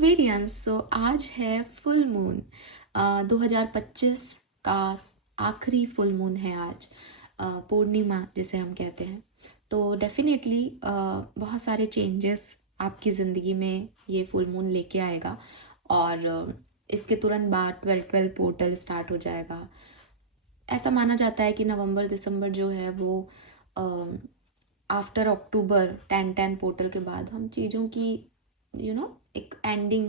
Aquarians. सो आज है full moon. 2025 का आखिरी फुल मून है आज। पूर्णिमा जिसे हम कहते हैं। तो डेफिनेटली बहुत सारे चेंजेस आपकी ज़िंदगी में ये फुल मून लेके आएगा। और इसके तुरंत बाद 12/12 पोर्टल स्टार्ट हो जाएगा। ऐसा माना जाता है कि नवंबर दिसंबर जो है वो आफ्टर अक्टूबर 10/10 पोर्टल के बाद हम चीज़ों की एक एंडिंग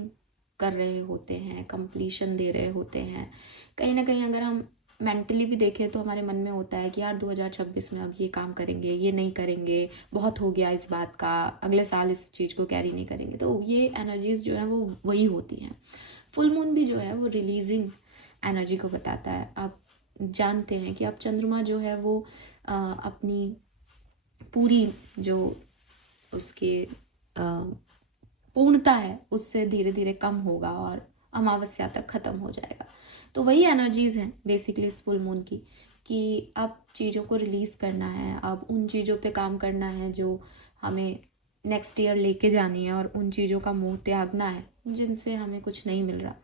कर रहे होते हैं, कंप्लीशन दे रहे होते हैं। कहीं ना कहीं अगर हम मेंटली भी देखें तो हमारे मन में होता है कि यार 2026 में अब ये काम करेंगे, ये नहीं करेंगे, बहुत हो गया इस बात का, अगले साल इस चीज़ को कैरी नहीं करेंगे। तो ये एनर्जीज जो है वो वही होती हैं। फुल मून भी जो है वो रिलीजिंग एनर्जी को बताता है। आप जानते हैं कि अब चंद्रमा जो है वो अपनी पूरी जो उसके पूर्णता है उससे धीरे धीरे कम होगा और अमावस्या तक ख़त्म हो जाएगा। तो वही एनर्जीज़ हैं बेसिकली इस फुल मून की, कि अब चीज़ों को रिलीज़ करना है, अब उन चीज़ों पे काम करना है जो हमें नेक्स्ट ईयर लेके जानी है, और उन चीज़ों का मोह त्यागना है जिनसे हमें कुछ नहीं मिल रहा।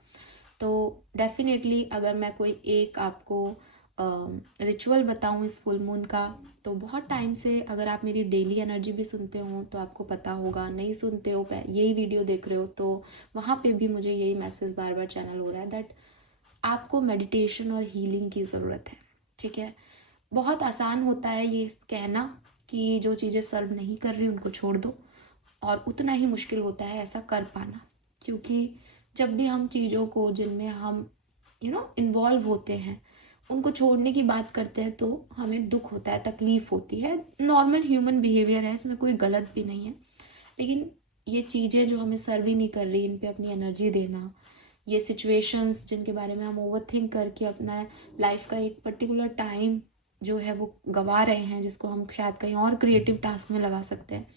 तो डेफिनेटली अगर मैं कोई एक आपको रिचुअल बताऊं इस फुल मून का, तो बहुत टाइम से अगर आप मेरी डेली एनर्जी भी सुनते हो तो आपको पता होगा, नहीं सुनते हो यही वीडियो देख रहे हो तो वहाँ पे भी मुझे यही मैसेज बार बार चैनल हो रहा है दैट आपको मेडिटेशन और हीलिंग की ज़रूरत है। ठीक है, बहुत आसान होता है ये कहना कि जो चीज़ें सर्व नहीं कर रही उनको छोड़ दो, और उतना ही मुश्किल होता है ऐसा कर पाना। क्योंकि जब भी हम चीज़ों को जिनमें हम इन्वॉल्व होते हैं उनको छोड़ने की बात करते हैं तो हमें दुख होता है, तकलीफ होती है। नॉर्मल ह्यूमन बिहेवियर है, इसमें कोई गलत भी नहीं है। लेकिन ये चीज़ें जो हमें सर्व ही नहीं कर रही, इन पे अपनी एनर्जी देना, ये सिचुएशंस जिनके बारे में हम ओवर थिंक करके अपना लाइफ का एक पर्टिकुलर टाइम जो है वो गंवा रहे हैं, जिसको हम शायद कहीं और क्रिएटिव टास्क में लगा सकते हैं,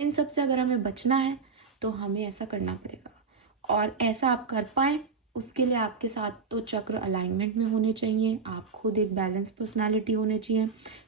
इन सब से अगर हमें बचना है तो हमें ऐसा करना पड़ेगा। और ऐसा आप कर पाएँ उसके लिए आपके साथ तो चक्र अलाइनमेंट में होने चाहिए, आप खुद एक बैलेंस पर्सनालिटी होने चाहिए।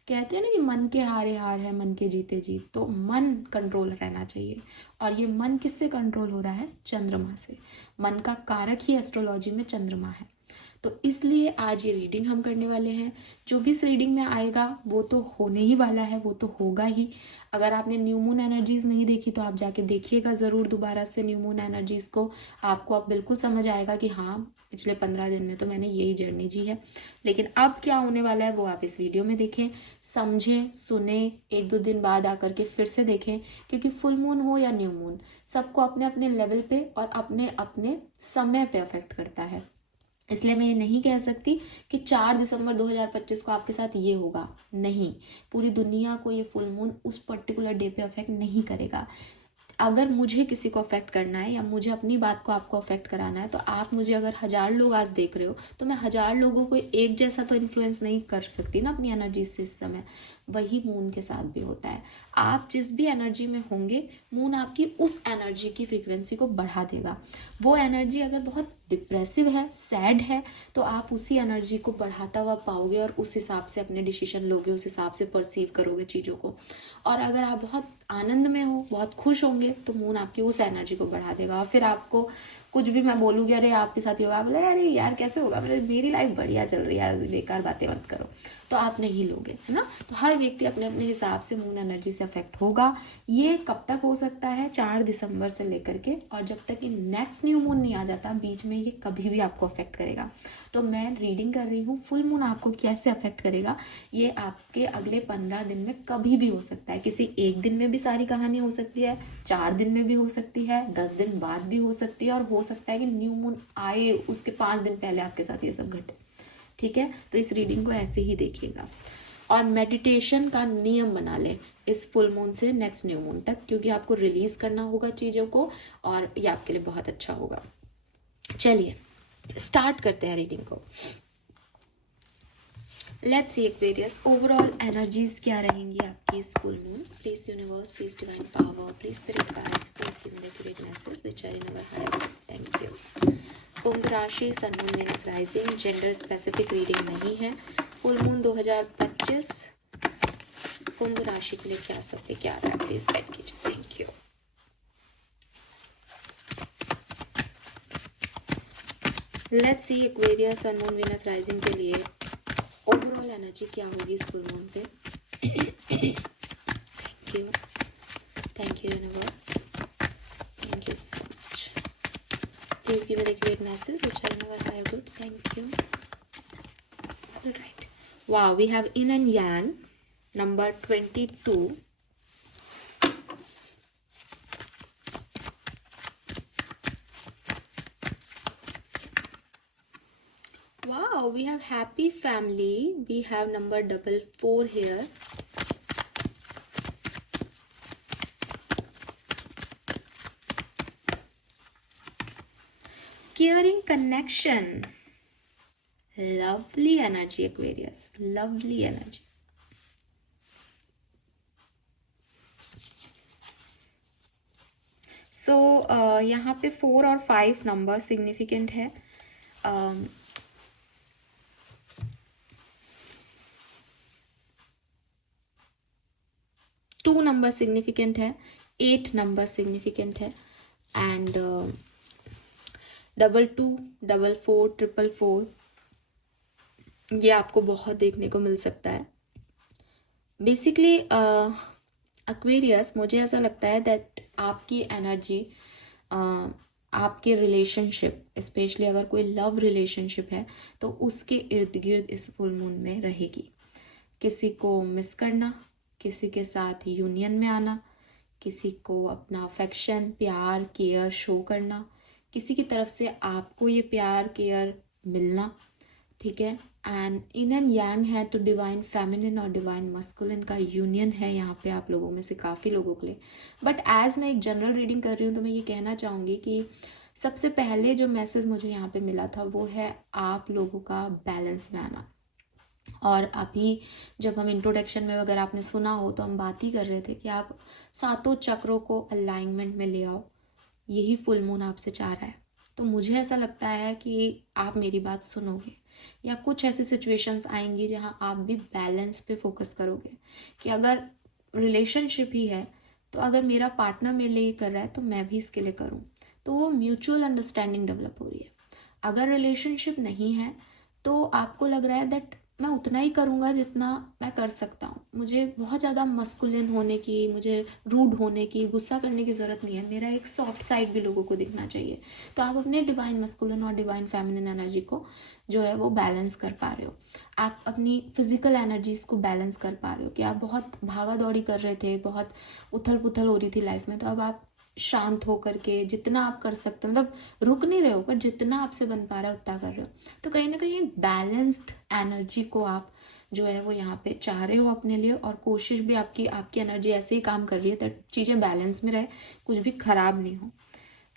कहते हैं ना कि मन के हारे हार है, मन के जीते जीत। तो मन कंट्रोल रहना चाहिए, और ये मन किससे कंट्रोल हो रहा है? चंद्रमा से। मन का कारक ही एस्ट्रोलॉजी में चंद्रमा है। तो इसलिए आज ये रीडिंग हम करने वाले हैं। जो भी इस रीडिंग में आएगा वो तो होने ही वाला है, वो तो होगा ही। अगर आपने न्यू मून एनर्जीज नहीं देखी तो आप जाके देखिएगा ज़रूर दोबारा से न्यू मून एनर्जीज को। आपको अब बिल्कुल समझ आएगा कि हाँ, पिछले 15 दिन में तो मैंने यही जर्नी जी है। लेकिन अब क्या होने वाला है वो आप इस वीडियो में देखें, समझें, सुने, 1-2 दिन बाद आकर के फिर से देखें। क्योंकि फुल मून हो या न्यू मून, सबको अपने अपने लेवल पे और अपने अपने समय पे अफेक्ट करता है। इसलिए मैं ये नहीं कह सकती कि 4 दिसंबर 2025 को आपके साथ ये होगा। नहीं, पूरी दुनिया को ये फुल मून उस पर्टिकुलर डे पे अफेक्ट नहीं करेगा। अगर मुझे किसी को अफेक्ट करना है या मुझे अपनी बात को आपको अफेक्ट कराना है, तो आप मुझे अगर 1000 लोग आज देख रहे हो तो मैं 1000 लोगों को एक जैसा तो इन्फ्लुएंस नहीं कर सकती ना अपनी एनर्जी से इस समय। वही मून के साथ भी होता है। आप जिस भी एनर्जी में होंगे, मून आपकी उस एनर्जी की फ्रीक्वेंसी को बढ़ा देगा। वो एनर्जी अगर बहुत डिप्रेसिव है, सैड है, तो आप उसी एनर्जी को बढ़ाता हुआ पाओगे और उस हिसाब से अपने डिसीजन लोगे, उस हिसाब से परसीव करोगे चीज़ों को। और अगर आप बहुत आनंद में हो, बहुत खुश होंगे, तो मून आपकी उस एनर्जी को बढ़ा देगा। और फिर आपको कुछ भी मैं बोलूँगी, अरे आपके साथ ही होगा, बोले अरे यार कैसे होगा, मेरी लाइफ बढ़िया चल रही है, बेकार बातें मत करो, तो आप नहीं लोगे, है ना। तो हर व्यक्ति अपने अपने हिसाब से मून एनर्जी से अफेक्ट होगा। ये कब तक हो सकता है? 4 दिसंबर से लेकर के, और जब तक कि नेक्स्ट न्यू मून नहीं आ जाता बीच में, ये कभी भी आपको अफेक्ट करेगा। तो मैं रीडिंग कर रही हूँ, फुल मून आपको कैसे अफेक्ट करेगा ये आपके अगले 15 दिन में कभी भी हो सकता है। किसी एक दिन में भी सारी कहानी हो सकती है, 4 दिन में भी हो सकती है, 10 दिन बाद भी हो सकती है, और हो सकता है कि न्यू मून आए उसके 5 दिन पहले आपके साथ ये सब घटे। ठीक है, तो इस रीडिंग को ऐसे ही देखिएगा। और मेडिटेशन का नियम बना लें इस फुल मून से नेक्स्ट न्यू मून तक, क्योंकि आपको रिलीज करना होगा चीज़ों को, और ये आपके लिए बहुत अच्छा होगा। चलिए स्टार्ट करते हैं रीडिंग को। Let's see Aquarius, overall energies क्या रहेंगी आपकी इस full moon. Please universe, please divine power, please spirit guides, please give me the accurate message which are in our higher. Thank you. कुंभ राशि, sun moon, Venus rising, gender specific reading नहीं है। Full moon 2025 कुंभ राशि के लिए क्या सब क्या रहा है, प्लीज गाइड कीजिए। Thank you. Let's see Aquarius sun moon Venus rising के लिए ओवरऑल एनर्जी क्या होगी इस फुल मून पे। Thank you universe, thank you so much. Please give me the great message which I know I have good. Thank you. Alright. Wow, we have yin and yang, number 22. Wow, we have happy family. We have number 44 here. Caring connection. Lovely energy, Aquarius. Lovely energy. So यहाँ पे 4 और 5 number significant है। 2 number significant है, 8 number significant है, and 22, 44, 444 ये आपको बहुत देखने को मिल सकता है। बेसिकली एक्वेरियस, मुझे ऐसा लगता है दैट आपकी एनर्जी आपके रिलेशनशिप, स्पेशली अगर कोई लव रिलेशनशिप है तो उसके इर्द गिर्द इस फुल मून में रहेगी। किसी को मिस करना, किसी के साथ यूनियन में आना, किसी को अपना अफेक्शन, प्यार, केयर शो करना, किसी की तरफ से आपको ये प्यार, केयर मिलना, ठीक है। एंड इन एंड यांग है तो डिवाइन फेमिनिन और डिवाइन मस्कुलिन का यूनियन है यहाँ पे आप लोगों में से काफ़ी लोगों के लिए। बट एज मैं एक जनरल रीडिंग कर रही हूँ तो मैं ये कहना चाहूँगी कि सबसे पहले जो मैसेज मुझे यहाँ पे मिला था वो है आप लोगों का बैलेंस में आना। और अभी जब हम इंट्रोडक्शन में अगर आपने सुना हो तो हम बात ही कर रहे थे कि आप सातों चक्रों को अलाइनमेंट में ले आओ, यही फुल मून आपसे चाह रहा है। तो मुझे ऐसा लगता है कि आप मेरी बात सुनोगे, या कुछ ऐसी सिचुएशंस आएंगी जहां आप भी बैलेंस पे फोकस करोगे कि अगर रिलेशनशिप ही है तो अगर मेरा पार्टनर मेरे लिए कर रहा है तो मैं भी इसके लिए करूं, तो वो म्यूचुअल अंडरस्टैंडिंग डेवलप हो रही है। अगर रिलेशनशिप नहीं है तो आपको लग रहा है दैट मैं उतना ही करूँगा जितना मैं कर सकता हूँ, मुझे बहुत ज़्यादा मस्कुलिन होने की, मुझे रूड होने की, गुस्सा करने की ज़रूरत नहीं है, मेरा एक सॉफ्ट साइड भी लोगों को दिखना चाहिए। तो आप अपने डिवाइन मस्कुलिन और डिवाइन फेमिनिन एनर्जी को जो है वो बैलेंस कर पा रहे हो। आप अपनी फिजिकल एनर्जीज को बैलेंस कर पा रहे हो कि आप बहुत भागा दौड़ी कर रहे थे, बहुत उथल पुथल हो रही थी लाइफ में, तो अब आप शांत होकर के जितना आप कर सकते हो, मतलब रुक नहीं रहे हो पर जितना आपसे बन पा रहा है उतना कर रहे हो। तो कहीं ना कहीं एक बैलेंस्ड एनर्जी को आप जो है वो यहाँ पे चाह रहे हो अपने लिए, और कोशिश भी आपकी एनर्जी ऐसे ही काम कर रही है ताकि चीज़ें बैलेंस में रहे, कुछ भी खराब नहीं हो।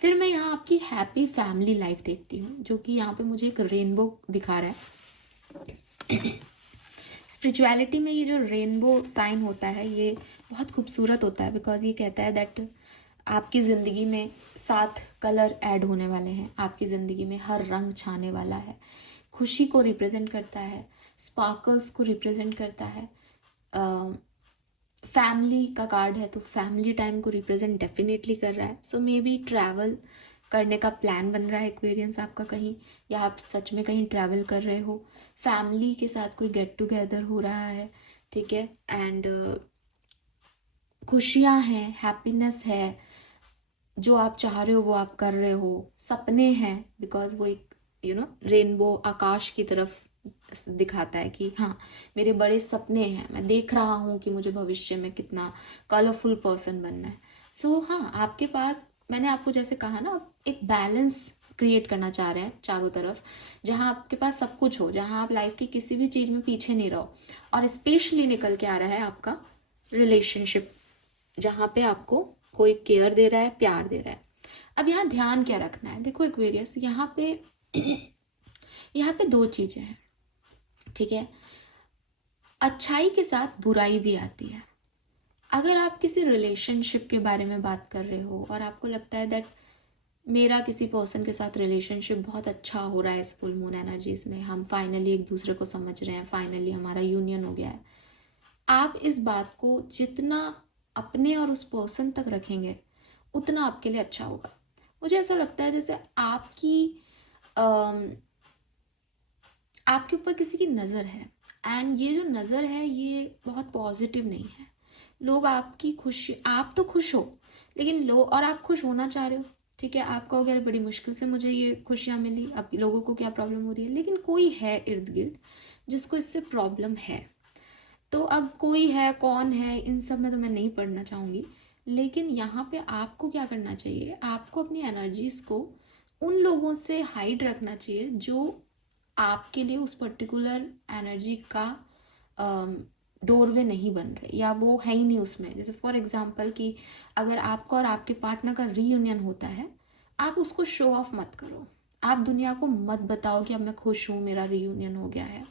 फिर मैं यहाँ आपकी हैप्पी फैमिली लाइफ देखती हूँ, जो कि यहाँ पे मुझे एक रेनबो दिखा रहा है। स्पिरिचुअलिटी में ये जो रेनबो साइन होता है ये बहुत खूबसूरत होता है, बिकॉज ये कहता है दैट आपकी ज़िंदगी में 7 कलर ऐड होने वाले हैं, आपकी ज़िंदगी में हर रंग छाने वाला है। खुशी को रिप्रेजेंट करता है, स्पार्कल्स को रिप्रेजेंट करता है। फैमिली का कार्ड है तो फैमिली टाइम को रिप्रेजेंट डेफिनेटली कर रहा है। सो मे बी ट्रैवल करने का प्लान बन रहा है एक्वेरियंस आपका कहीं, या आप सच में कहीं ट्रैवल कर रहे हो, फैमिली के साथ कोई गेट टुगेदर हो रहा है, ठीक है। एंड खुशियाँ हैं, हैप्पीनेस है, जो आप चाह रहे हो वो आप कर रहे हो, सपने हैं, बिकॉज वो एक रेनबो आकाश की तरफ दिखाता है कि हाँ मेरे बड़े सपने हैं, मैं देख रहा हूँ कि मुझे भविष्य में कितना कलरफुल पर्सन बनना है। सो हाँ, आपके पास, मैंने आपको जैसे कहा ना, एक बैलेंस क्रिएट करना चाह रहे हैं चारों तरफ, जहाँ आपके पास सब कुछ हो, जहाँ आप लाइफ की किसी भी चीज़ में पीछे नहीं रहो। और स्पेशली निकल के आ रहा है आपका रिलेशनशिप, जहाँ पे आपको कोई केयर दे रहा है, प्यार दे रहा है। अब यहाँ ध्यान क्या रखना है, देखो एक्वेरियस, यहाँ पे 2 चीज़ें हैं, ठीक है। अच्छाई के साथ बुराई भी आती है। अगर आप किसी रिलेशनशिप के बारे में बात कर रहे हो और आपको लगता है दैट मेरा किसी पर्सन के साथ रिलेशनशिप बहुत अच्छा हो रहा है इस फुल मून एनर्जीज में, हम फाइनली एक दूसरे को समझ रहे हैं, फाइनली हमारा यूनियन हो गया है, आप इस बात को जितना अपने और उस पर्सन तक रखेंगे उतना आपके लिए अच्छा होगा। मुझे ऐसा लगता है जैसे आपकी आपके ऊपर किसी की नज़र है, एंड ये जो नज़र है ये बहुत पॉजिटिव नहीं है। लोग आपकी खुशी, आप तो खुश हो, लेकिन लोग, और आप खुश होना चाह रहे हो, ठीक है, आप कहोगे अरे बड़ी मुश्किल से मुझे ये खुशियाँ मिली, अब लोगों को क्या प्रॉब्लम हो रही है, लेकिन कोई है इर्द गिर्द जिसको इससे प्रॉब्लम है। तो अब कोई है, कौन है, इन सब में तो मैं नहीं पढ़ना चाहूँगी, लेकिन यहाँ पे आपको क्या करना चाहिए, आपको अपनी एनर्जीज को उन लोगों से हाइड रखना चाहिए जो आपके लिए उस पर्टिकुलर एनर्जी का डोरवे नहीं बन रहे, या वो है ही नहीं उसमें। जैसे फॉर एग्जांपल कि अगर आपका और आपके पार्टनर का रीयूनियन होता है, आप उसको शो ऑफ मत करो, आप दुनिया को मत बताओ कि अब मैं खुश हूँ, मेरा रीयूनियन हो गया है।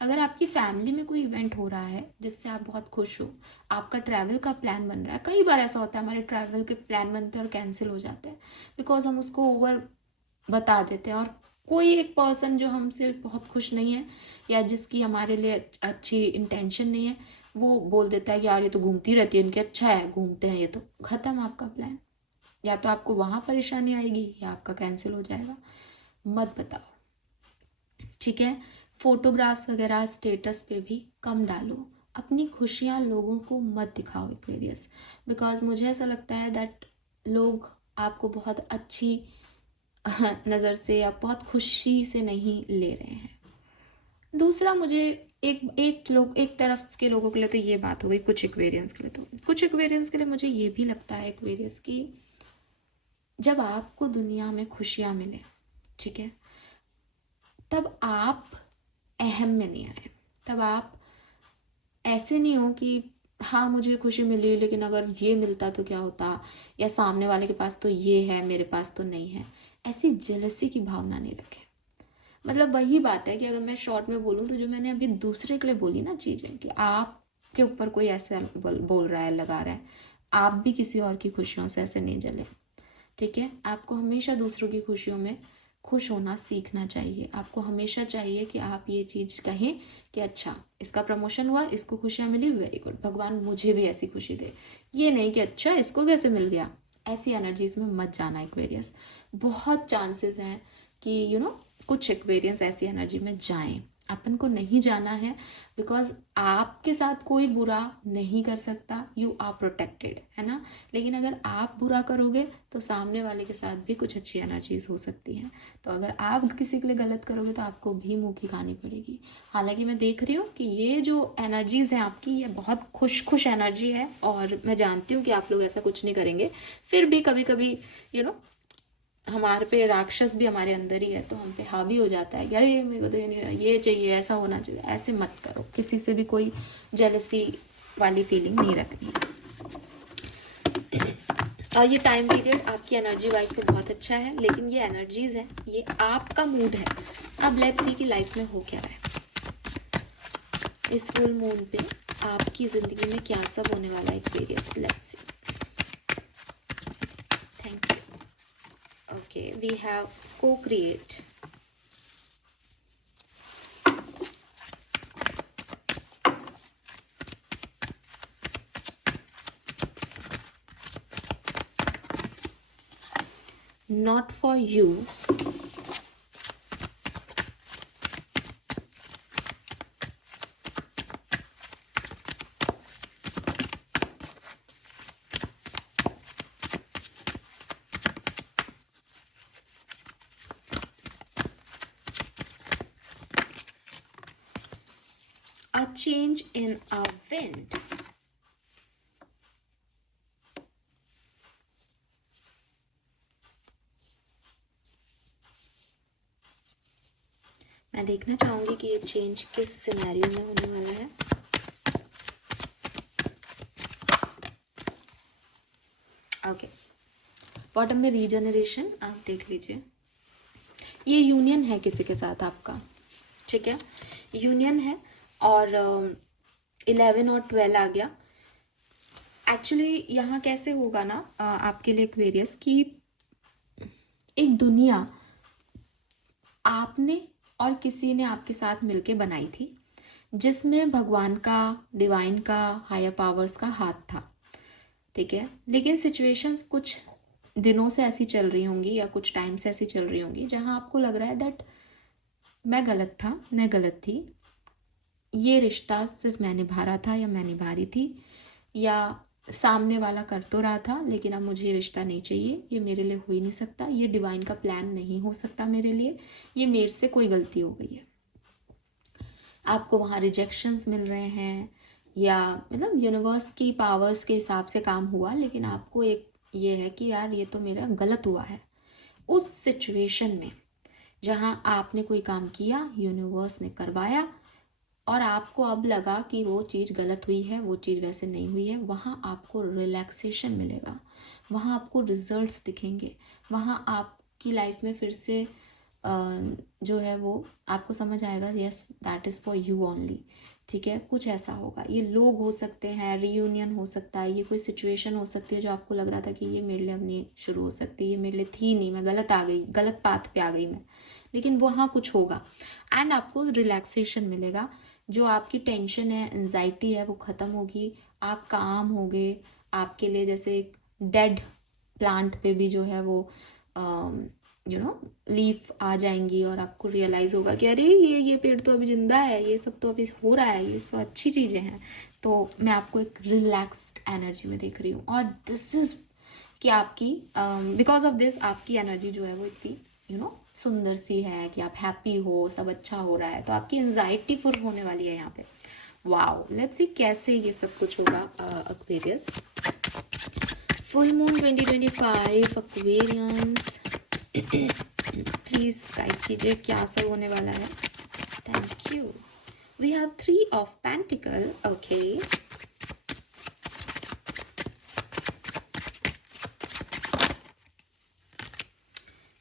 अगर आपकी फैमिली में कोई इवेंट हो रहा है जिससे आप बहुत खुश हो, आपका ट्रैवल का प्लान बन रहा है, कई बार ऐसा होता है हमारे ट्रैवल के प्लान बनते हैं और कैंसिल हो जाते हैं बिकॉज हम उसको ओवर बता देते हैं, और कोई एक पर्सन जो हमसे बहुत खुश नहीं है या जिसकी हमारे लिए अच्छी इंटेंशन नहीं है, वो बोल देता है कि यार ये तो घूमती रहती है, इनके अच्छा है घूमते हैं, ये तो खत्म आपका प्लान। या तो आपको वहां परेशानी आएगी या आपका कैंसिल हो जाएगा। मत बताओ, ठीक है। फोटोग्राफ्स वगैरह स्टेटस पे भी कम डालो, अपनी खुशियाँ लोगों को मत दिखाओ एक्वेरियस, बिकॉज मुझे ऐसा लगता है दैट लोग आपको बहुत अच्छी नज़र से या बहुत खुशी से नहीं ले रहे हैं। दूसरा, मुझे एक तरफ के लोगों के लिए तो ये बात हो गई, कुछ एक्वेरियंस के लिए, तो कुछ एक्वेरियंस के लिए मुझे ये भी लगता है एक्वेरियस की, जब आपको दुनिया में खुशियाँ मिले, ठीक है, तब आप अहम में नहीं आए, तब आप ऐसे नहीं हो कि हाँ मुझे खुशी मिली लेकिन अगर ये मिलता तो क्या होता, या सामने वाले के पास तो ये है मेरे पास तो नहीं है, ऐसी जेलसी की भावना नहीं रखें। मतलब वही बात है कि अगर मैं शॉर्ट में बोलूँ तो जो मैंने अभी दूसरे के लिए बोली ना चीज़ें, कि आपके ऊपर कोई ऐसे बोल रहा है, लगा रहा है, आप भी किसी और की खुशियों से ऐसे नहीं जले, ठीक है। आपको हमेशा दूसरों की खुशियों में खुश होना सीखना चाहिए। आपको हमेशा चाहिए कि आप ये चीज़ कहें कि अच्छा इसका प्रमोशन हुआ, इसको खुशियाँ मिली, वेरी गुड, भगवान मुझे भी ऐसी खुशी दे। ये नहीं कि अच्छा इसको कैसे मिल गया, ऐसी एनर्जीज में मत जाना एक्वेरियस। बहुत चांसेस हैं कि कुछ एक्वेरियंस ऐसी एनर्जी में जाएं, अपन को नहीं जाना है, बिकॉज आपके साथ कोई बुरा नहीं कर सकता, यू आर प्रोटेक्टेड, है ना। लेकिन अगर आप बुरा करोगे तो सामने वाले के साथ भी कुछ अच्छी एनर्जीज हो सकती हैं, तो अगर आप किसी के लिए गलत करोगे तो आपको भी मुंह की खानी पड़ेगी। हालांकि मैं देख रही हूँ कि ये जो एनर्जीज हैं आपकी, ये बहुत खुश एनर्जी है, और मैं जानती हूँ कि आप लोग ऐसा कुछ नहीं करेंगे, फिर भी कभी कभी हमारे पे राक्षस भी हमारे अंदर ही है, तो हम पे हावी हो जाता है कि अरे मेरे को तो ये चाहिए, ऐसा होना चाहिए। ऐसे मत करो, किसी से भी कोई जेलसी वाली फीलिंग नहीं रखनी है। और ये टाइम पीरियड आपकी एनर्जी वाइज तो बहुत अच्छा है, लेकिन ये एनर्जीज है, ये आपका मूड है। अब लेट्स सी कि लाइफ में हो क्या रहा है इस फुल मून पे, आपकी जिंदगी में क्या सब होने वाला है Aquarius. Let's see. Thank you. Okay, we have co-create. Not for you. A change in a wind. मैं देखना चाहूंगी कि ये चेंज किस सिनेरियो में होने वाला है। ओके, बॉटम में रीजनरेशन, आप देख लीजिए, ये यूनियन है किसी के साथ आपका, ठीक है, यूनियन है, और 11 और 12 आ गया। एक्चुअली यहाँ कैसे होगा ना आपके लिए एक्वेरियस, कि एक दुनिया आपने और किसी ने आपके साथ मिलके बनाई थी, जिसमें भगवान का, डिवाइन का, हायर पावर्स का हाथ था, ठीक है। लेकिन सिचुएशंस कुछ दिनों से ऐसी चल रही होंगी या कुछ टाइम से ऐसी चल रही होंगी जहाँ आपको लग रहा है दैट मैं गलत था, मैं गलत थी, ये रिश्ता सिर्फ मैं निभा रहा था या मैं निभा रही थी, या सामने वाला कर तो रहा था लेकिन अब मुझे ये रिश्ता नहीं चाहिए, ये मेरे लिए हो ही नहीं सकता, ये डिवाइन का प्लान नहीं हो सकता मेरे लिए, ये मेरे से कोई गलती हो गई है। आपको वहाँ रिजेक्शंस मिल रहे हैं या मतलब यूनिवर्स की पावर्स के हिसाब से काम हुआ, लेकिन आपको एक ये है कि यार ये तो मेरा गलत हुआ है। उस सिचुएशन में जहाँ आपने कोई काम किया, यूनिवर्स ने करवाया और आपको अब लगा कि वो चीज़ गलत हुई है, वो चीज़ वैसे नहीं हुई है, वहाँ आपको रिलैक्सेशन मिलेगा, वहाँ आपको रिजल्ट्स दिखेंगे, वहाँ आपकी लाइफ में फिर से जो है वो आपको समझ आएगा, yes that is for you only. ठीक है, कुछ ऐसा होगा, ये लोग हो सकते हैं, रीयूनियन हो सकता है, ये कोई सिचुएशन हो सकती है जो आपको लग रहा था कि ये मेरे लिए अब नहीं शुरू हो सकती, ये मेरे लिए थी नहीं, मैं गलत आ गई, गलत पाथ पे आ गई मैं, लेकिन वहाँ कुछ होगा एंड आपको रिलैक्सेशन मिलेगा। जो आपकी टेंशन है, एंजाइटी है, वो ख़त्म होगी, आप काम होगे, आपके लिए जैसे एक डेड प्लांट पे भी जो है वो लीफ आ जाएंगी और आपको रियलाइज़ होगा कि अरे ये पेड़ तो अभी जिंदा है, ये सब तो अभी हो रहा है, ये सब अच्छी चीज़ें हैं। तो मैं आपको एक रिलैक्स्ड एनर्जी में देख रही हूँ और दिस इज़ कि आपकी बिकॉज ऑफ दिस आपकी एनर्जी जो है वो इतनी सुंदर सी है कि आप हैप्पी हो, सब अच्छा हो रहा है, तो आपकी एंजाइटी फुल होने वाली है यहाँ पे। वाओ, लेट्स सी कैसे ये सब कुछ होगा। Aquarius full moon 2025 Aquarians please guide कीजिए क्या सब होने वाला है। Thank you. We have 3 of pentacle. Okay,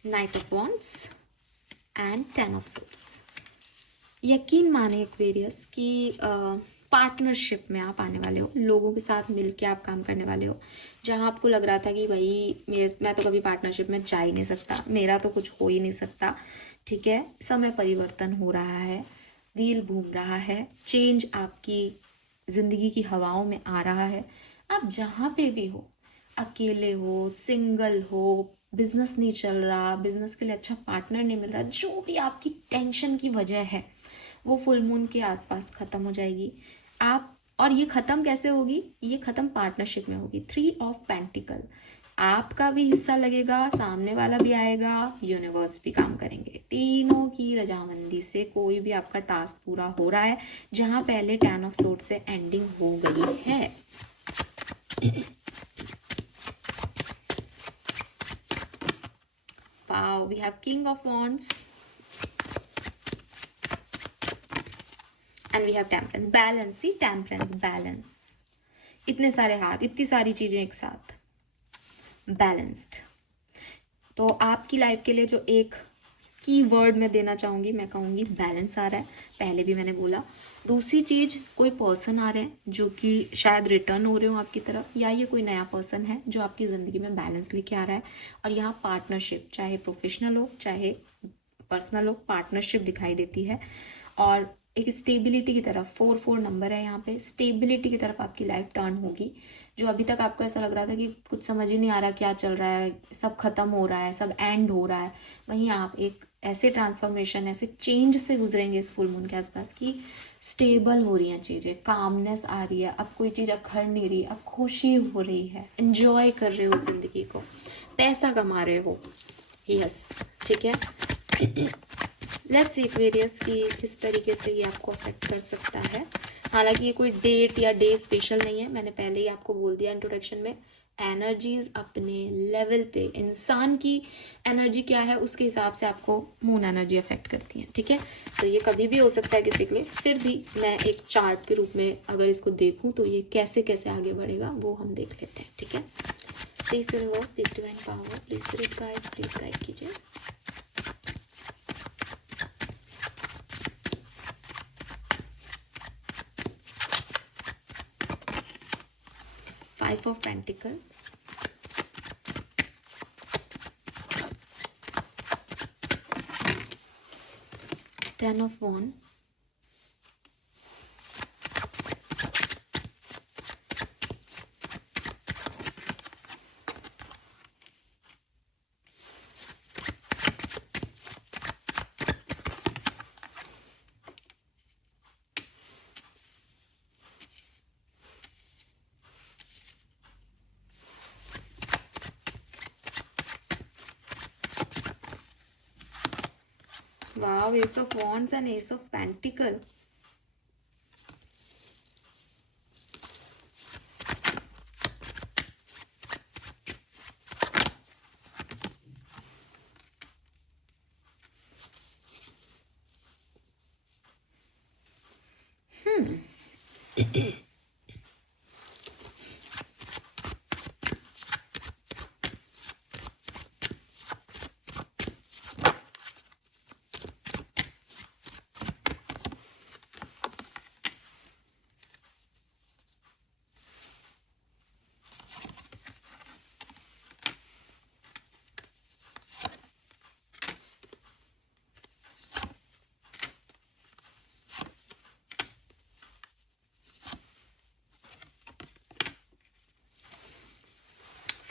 knight of wands and 10 of swords. यकीन माने एक्वेरियस कि पार्टनरशिप में आप आने वाले हो, लोगों के साथ मिलके आप काम करने वाले हो, जहां आपको लग रहा था कि भाई मैं तो कभी पार्टनरशिप में जा ही नहीं सकता, मेरा तो कुछ हो ही नहीं सकता। ठीक है, समय परिवर्तन हो रहा है, व्हील घूम रहा है, चेंज आपकी जिंदगी की हवाओं में आ रहा है। आप जहाँ पे भी हो, अकेले हो, सिंगल हो, बिजनेस नहीं चल रहा, बिजनेस के लिए अच्छा पार्टनर नहीं मिल रहा, जो भी आपकी टेंशन की वजह है वो फुल मून के आसपास खत्म हो जाएगी। आप और ये खत्म कैसे होगी? ये खत्म पार्टनरशिप में होगी। 3 ऑफ पेंटिकल, आपका भी हिस्सा लगेगा, सामने वाला भी आएगा, यूनिवर्स भी काम करेंगे, तीनों की रजामंदी से कोई भी आपका टास्क पूरा हो रहा है, जहां पहले 10 ऑफ सोर्ड से एंडिंग हो गई है। Wow, we have King of Wands and we have Temperance. Balance, see, Temperance, balance. इतने सारे हाथ, इतनी सारी चीजें एक साथ, बैलेंस्ड। तो आपकी लाइफ के लिए जो एक की वर्ड मैं देना चाहूंगी, मैं कहूंगी बैलेंस आ रहा है, पहले भी मैंने बोला। दूसरी चीज, कोई पर्सन आ रहे हैं जो कि शायद रिटर्न हो रहे हो आपकी तरफ, या ये कोई नया पर्सन है जो आपकी जिंदगी में बैलेंस लेके आ रहा है। और यहाँ पार्टनरशिप, चाहे प्रोफेशनल हो चाहे पर्सनल हो, पार्टनरशिप दिखाई देती है। और एक स्टेबिलिटी की तरफ, 4 नंबर है यहाँ पे, स्टेबिलिटी की तरफ आपकी लाइफ टर्न होगी। जो अभी तक आपको ऐसा लग रहा था कि कुछ समझ ही नहीं आ रहा क्या चल रहा है, सब खत्म हो रहा है, सब एंड हो रहा है, वहीं आप एक ऐसे ट्रांसफॉर्मेशन, ऐसे चेंज से गुजरेंगे इस फुल मून के आसपास कि स्टेबल हो रही हैं चीज़ें, कामनेस आ रही है, अब कोई चीज़ अखड़ नहीं रही, अब खुशी हो रही है, एंजॉय कर रहे हो जिंदगी को, पैसा कमा रहे हो। यस, ठीक है। लेट्स सी एक्वेरियस की किस तरीके से ये आपको अफेक्ट कर सकता है। हालांकि ये कोई डेट या डे स्पेशल नहीं है, मैंने पहले ही आपको बोल दिया इंट्रोडक्शन में। एनर्जीज अपने लेवल पे, इंसान की एनर्जी क्या है उसके हिसाब से आपको मून एनर्जी अफेक्ट करती है। ठीक है, तो ये कभी भी हो सकता है किसी के लिए, फिर भी मैं एक चार्ट के रूप में अगर इसको देखूं तो ये कैसे कैसे आगे बढ़ेगा वो हम देख लेते हैं। ठीक है, please universe, please divine power, please spirit guide, please guide कीजिए। Five of Pentacles, Ten of Wands, wow, S of wands and S of pentacle.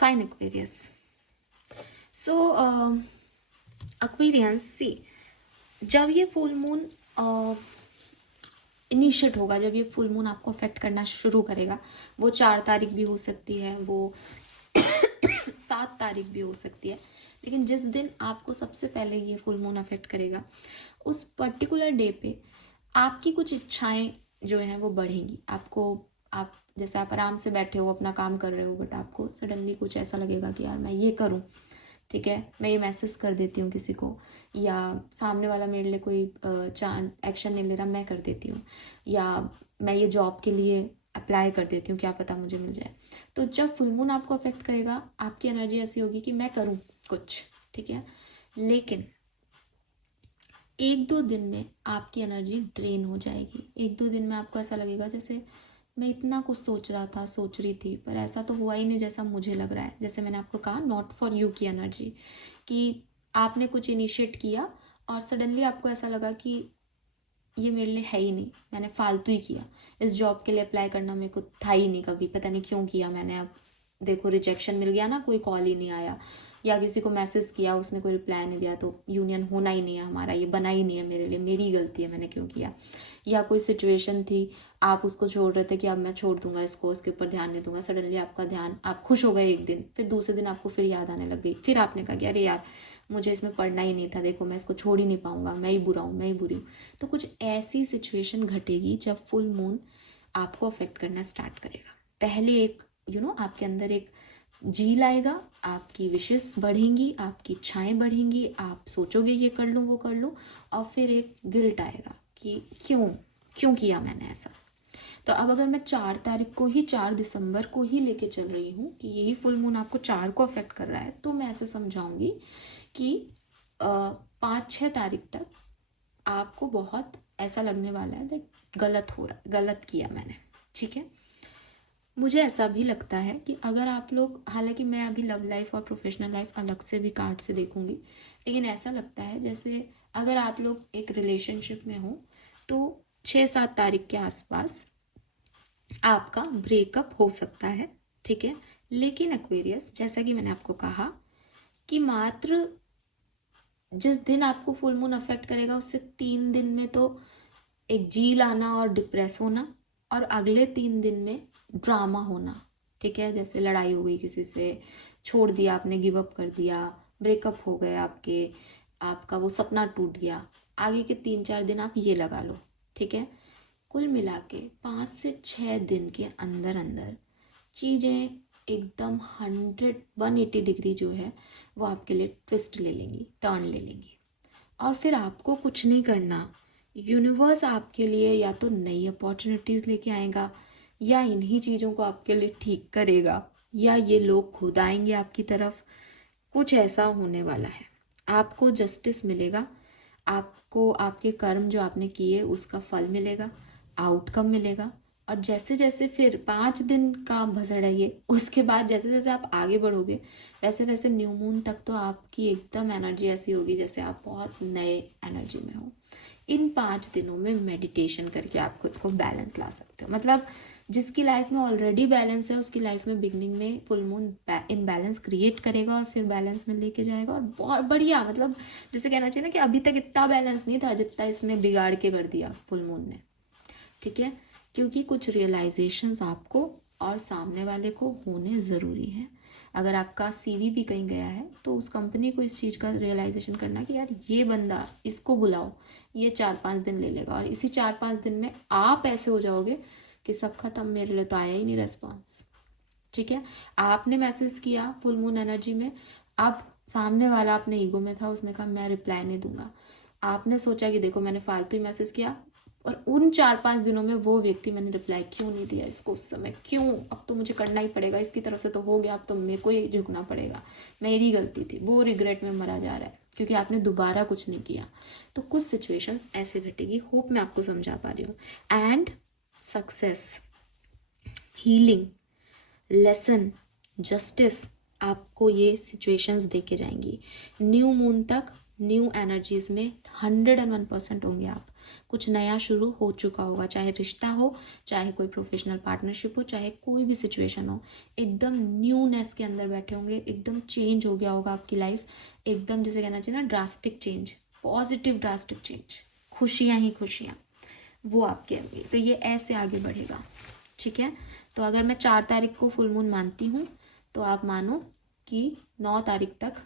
Fine, Aquarius. So, Aquarius, see, जब ये फुल मून इनिशिएट होगा, जब ये full moon आपको affect करना शुरू करेगा, वो 4 तारीख भी हो सकती है, वो 7 तारीख भी हो सकती है, लेकिन जिस दिन आपको सबसे पहले ये फुल मून अफेक्ट करेगा, उस पर्टिकुलर डे पे आपकी कुछ इच्छाएं जो हैं वो बढ़ेंगी. आप जैसे आप आराम से बैठे हो, अपना काम कर रहे हो, बट आपको सडनली कुछ ऐसा लगेगा कि यार मैं ये करूं, ठीक है, मैं ये मैसेज कर देती हूँ किसी को, या सामने वाला मेरे लिए कोई एक्शन नहीं ले रहा, मैं कर देती हूँ, या मैं ये जॉब के लिए अप्लाई कर देती हूँ, क्या पता मुझे मिल जाए. तो जब फुल मून आपको अफेक्ट करेगा, आपकी एनर्जी ऐसी होगी कि मैं करूँ कुछ, ठीक है, लेकिन 1-2 दिन में आपकी एनर्जी ड्रेन हो जाएगी. 1-2 दिन में आपको ऐसा लगेगा जैसे मैं इतना कुछ सोच रहा था, सोच रही थी, पर ऐसा तो हुआ ही नहीं जैसा मुझे लग रहा है. जैसे मैंने आपको कहा, नॉट फॉर यू की एनर्जी, कि आपने कुछ इनिशिएट किया और सडनली आपको ऐसा लगा कि ये मेरे लिए है ही नहीं, मैंने फालतू ही किया, इस जॉब के लिए अप्लाई करना मेरे को था ही नहीं, कभी पता नहीं क्यों किया मैंने, अब देखो रिजेक्शन मिल गया ना, कोई कॉल ही नहीं आया, या किसी को मैसेज किया, उसने कोई रिप्लाई नहीं दिया, तो यूनियन होना ही नहीं है हमारा, ये बना ही नहीं है मेरे लिए, मेरी गलती है, मैंने क्यों किया. या कोई सिचुएशन थी, आप उसको छोड़ रहे थे कि अब मैं छोड़ दूंगा इसको, उसके ऊपर ध्यान नहीं दूंगा, सडनली आपका ध्यान, आप खुश हो गए एक दिन, फिर दूसरे दिन आपको फिर याद आने लग गई, फिर आपने कहा कि अरे यार मुझे इसमें पढ़ना ही नहीं था, देखो मैं इसको छोड़ ही नहीं पाऊंगा, मैं ही बुरा हूँ, मैं ही बुरी हूँ. तो कुछ ऐसी सिचुएशन घटेगी जब फुल मून आपको अफेक्ट करना स्टार्ट करेगा. पहले एक आपके अंदर एक जील आएगा, आपकी विशेष बढ़ेंगी, आपकी इच्छाएं बढ़ेंगी, आप सोचोगे ये कर लूँ वो कर लूँ, और फिर एक गिल्ट आएगा कि क्यों क्यों किया मैंने ऐसा. तो अब अगर मैं 4 तारीख को ही, 4 दिसंबर को ही लेके चल रही हूँ कि यही फुल मून आपको 4 को अफेक्ट कर रहा है, तो मैं ऐसे समझाऊंगी कि 5-6 तारीख तक आपको बहुत ऐसा लगने वाला है दैट गलत हो रहा है, गलत किया मैंने, ठीक है. मुझे ऐसा भी लगता है कि अगर आप लोग, हालांकि मैं अभी लव लाइफ और प्रोफेशनल लाइफ अलग से भी कार्ड से देखूंगी, लेकिन ऐसा लगता है जैसे अगर आप लोग एक रिलेशनशिप में हो तो 6-7 तारीख के आसपास आपका ब्रेकअप हो सकता है, ठीक है. लेकिन एक्वेरियस, जैसा कि मैंने आपको कहा कि मात्र जिस दिन आपको फुल मून अफेक्ट करेगा उससे 3 दिन में तो एक जील आना और डिप्रेस होना, और अगले 3 दिन में ड्रामा होना, ठीक है, जैसे लड़ाई हो गई किसी से, छोड़ दिया आपने, गिव अप कर दिया, ब्रेकअप हो गए आपके, आपका वो सपना टूट गया. आगे के 3-4 दिन आप ये लगा लो, ठीक है. कुल मिला के 5 से 6 दिन के अंदर अंदर चीज़ें एकदम 180 डिग्री जो है वो आपके लिए ट्विस्ट ले लेंगी, टर्न ले लेंगी, और फिर आपको कुछ नहीं करना. यूनिवर्स आपके लिए या तो नई अपॉर्चुनिटीज़ लेके आएगा, या इन्हीं चीज़ों को आपके लिए ठीक करेगा, या ये लोग खुद आएंगे आपकी तरफ. कुछ ऐसा होने वाला है, आपको जस्टिस मिलेगा, आपको आपके कर्म जो आपने किए उसका फल मिलेगा, आउटकम मिलेगा. और जैसे जैसे फिर 5 दिन का भसड़ है ये, उसके बाद जैसे जैसे आप आगे बढ़ोगे वैसे वैसे न्यू मून तक तो आपकी एकदम एनर्जी ऐसी होगी जैसे आप बहुत नए एनर्जी में हो. इन 5 दिनों में मेडिटेशन करके आप खुद को बैलेंस ला सकते हो. मतलब जिसकी लाइफ में ऑलरेडी बैलेंस है उसकी लाइफ में बिगनिंग में फुल मून इम्बैलेंस क्रिएट करेगा और फिर बैलेंस में लेके जाएगा, और बहुत बढ़िया, मतलब जैसे कहना चाहिए ना कि अभी तक इतना बैलेंस नहीं था जितना इसने बिगाड़ के कर दिया फुल मून ने, ठीक है. क्योंकि कुछ रियलाइजेशंस आपको और सामने वाले को होने ज़रूरी है. अगर आपका सीवी भी कहीं गया है तो उस कंपनी को इस चीज़ का रियलाइजेशन करना कि यार ये बंदा, इसको बुलाओ, ये 4-5 दिन ले लेगा, और इसी 4-5 दिन में आप ऐसे हो जाओगे कि सब खत्म, मेरे लिए तो आया ही नहीं रेस्पॉन्स। ठीक है, आपने मैसेज किया फुल मून एनर्जी में, अब सामने वाला अपने ईगो में था, उसने कहा मैं रिप्लाई नहीं दूंगा। आपने सोचा कि देखो मैंने फालतू ही मैसेज किया, और उन 4-5 दिनों में वो व्यक्ति, मैंने रिप्लाई क्यों नहीं दिया इसको उस समय, क्यों, अब तो मुझे करना ही पड़ेगा, इसकी तरफ से तो हो गया, अब तो मेरे को ही झुकना पड़ेगा, मेरी गलती थी, वो रिग्रेट में मरा जा रहा है क्योंकि आपने दोबारा कुछ नहीं किया। तो कुछ सिचुएशंस ऐसे घटेगी, होप मैं आपको समझा पा रही हूँ। And success, healing, lesson, justice, आपको ये सिचुएशंस देके जाएंगी। न्यू मून तक न्यू एनर्जीज में 101% होंगे आप। कुछ नया शुरू हो चुका होगा, चाहे रिश्ता हो, चाहे कोई प्रोफेशनल पार्टनरशिप हो, चाहे कोई भी सिचुएशन हो, एकदम न्यूनेस के अंदर बैठे होंगे, एकदम चेंज हो गया होगा आपकी लाइफ, एकदम जैसे कहना चाहिए ना drastic change, positive drastic change, खुशियाँ ही खुशियाँ वो आपके होंगी। तो ये ऐसे आगे बढ़ेगा। ठीक है, तो अगर मैं 4 तारीख को फुल मून मानती हूँ तो आप मानो कि 9 तारीख तक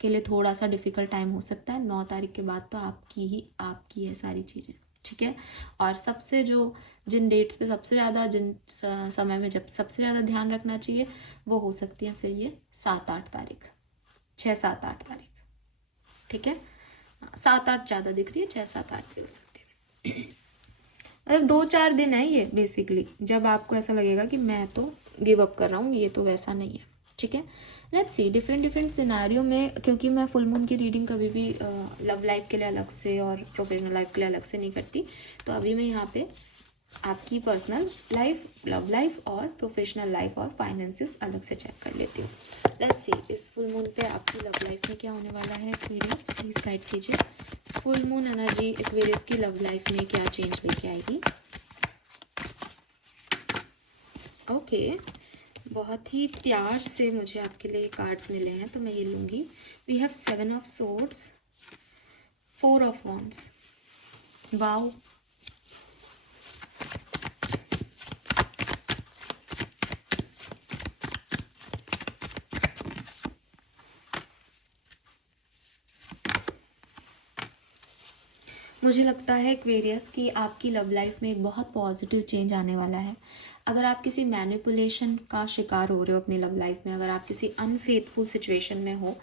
के लिए थोड़ा सा डिफिकल्ट टाइम हो सकता है, 9 तारीख के बाद तो आपकी है सारी चीज़ें। ठीक है, और सबसे जो जिन डेट्स पे सबसे ज़्यादा, जिन समय में जब सबसे ज़्यादा ध्यान रखना चाहिए वो हो सकती है फिर ये 7-8 तारीख, 6-7-8 तारीख। ठीक है, 7-8 ज़्यादा दिख रही है, 6-7-8 भी हो सकती है। मतलब 2-4 दिन है ये बेसिकली, जब आपको ऐसा लगेगा कि मैं तो गिव अप कर रहा हूँ, ये तो वैसा नहीं है। ठीक है, लेट्स सी डिफरेंट सिनारियो में, क्योंकि मैं फुल मून की रीडिंग कभी भी लव लाइफ के लिए अलग से और प्रोफेशनल लाइफ के लिए अलग से नहीं करती, तो अभी मैं यहाँ पे आपकी पर्सनल लाइफ, लव लाइफ और प्रोफेशनल लाइफ और फाइनेंसेस अलग से चेक कर लेती हूँ। लेट्स सी इस फुल मून पे आपकी लव लाइफ में क्या होने वाला है। एक्वेरियस प्लीज गाइड कीजिए, फुल मून एनर्जी एक्वेरियस की लव लाइफ में क्या चेंज लेके आएगी। ओके, बहुत ही प्यार से मुझे आपके लिए कार्ड्स मिले हैं तो मैं ये लूँगी। We have 7 of swords, 4 of wands, wow, मुझे लगता है एक्वेरियस की आपकी लव लाइफ में एक बहुत पॉजिटिव चेंज आने वाला है। अगर आप किसी मैनिपुलेशन का शिकार हो रहे हो अपनी लव लाइफ में, अगर आप किसी अनफेथफुल सिचुएशन में हो,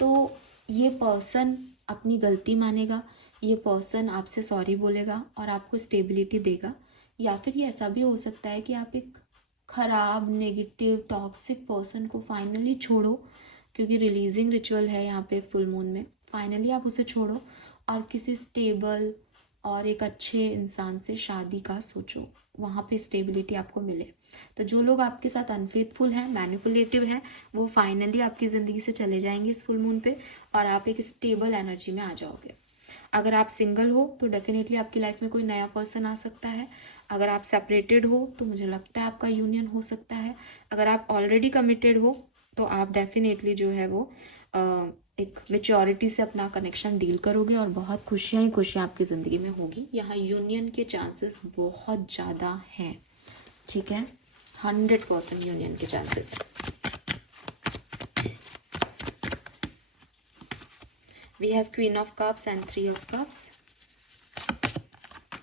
तो ये पर्सन अपनी गलती मानेगा, ये पर्सन आपसे सॉरी बोलेगा और आपको स्टेबिलिटी देगा। या फिर ये ऐसा भी हो सकता है कि आप एक खराब, नेगेटिव, टॉक्सिक पर्सन को फाइनली छोड़ो, क्योंकि रिलीजिंग रिचुअल है यहाँ पे फुल मून में। फाइनली आप उसे छोड़ो और किसी स्टेबल और एक अच्छे इंसान से शादी का सोचो, वहाँ पे स्टेबिलिटी आपको मिले। तो जो लोग आपके साथ अनफेथफुल हैं, मैनिपुलेटिव हैं, वो फाइनली आपकी ज़िंदगी से चले जाएंगे इस फुल मून पे और आप एक स्टेबल एनर्जी में आ जाओगे। अगर आप सिंगल हो तो डेफिनेटली आपकी लाइफ में कोई नया पर्सन आ सकता है। अगर आप सेपरेटेड हो तो मुझे लगता है आपका यूनियन हो सकता है। अगर आप ऑलरेडी कमिटेड हो तो आप डेफिनेटली जो है वो एक मेच्योरिटी से अपना कनेक्शन डील करोगे और बहुत खुशियाँ ही खुशियाँ आपकी ज़िंदगी में होगी। यहाँ यूनियन के चांसेस बहुत ज़्यादा हैं। ठीक है, 100% यूनियन के चांसेस हैं। We have Queen of Cups and 3 of Cups.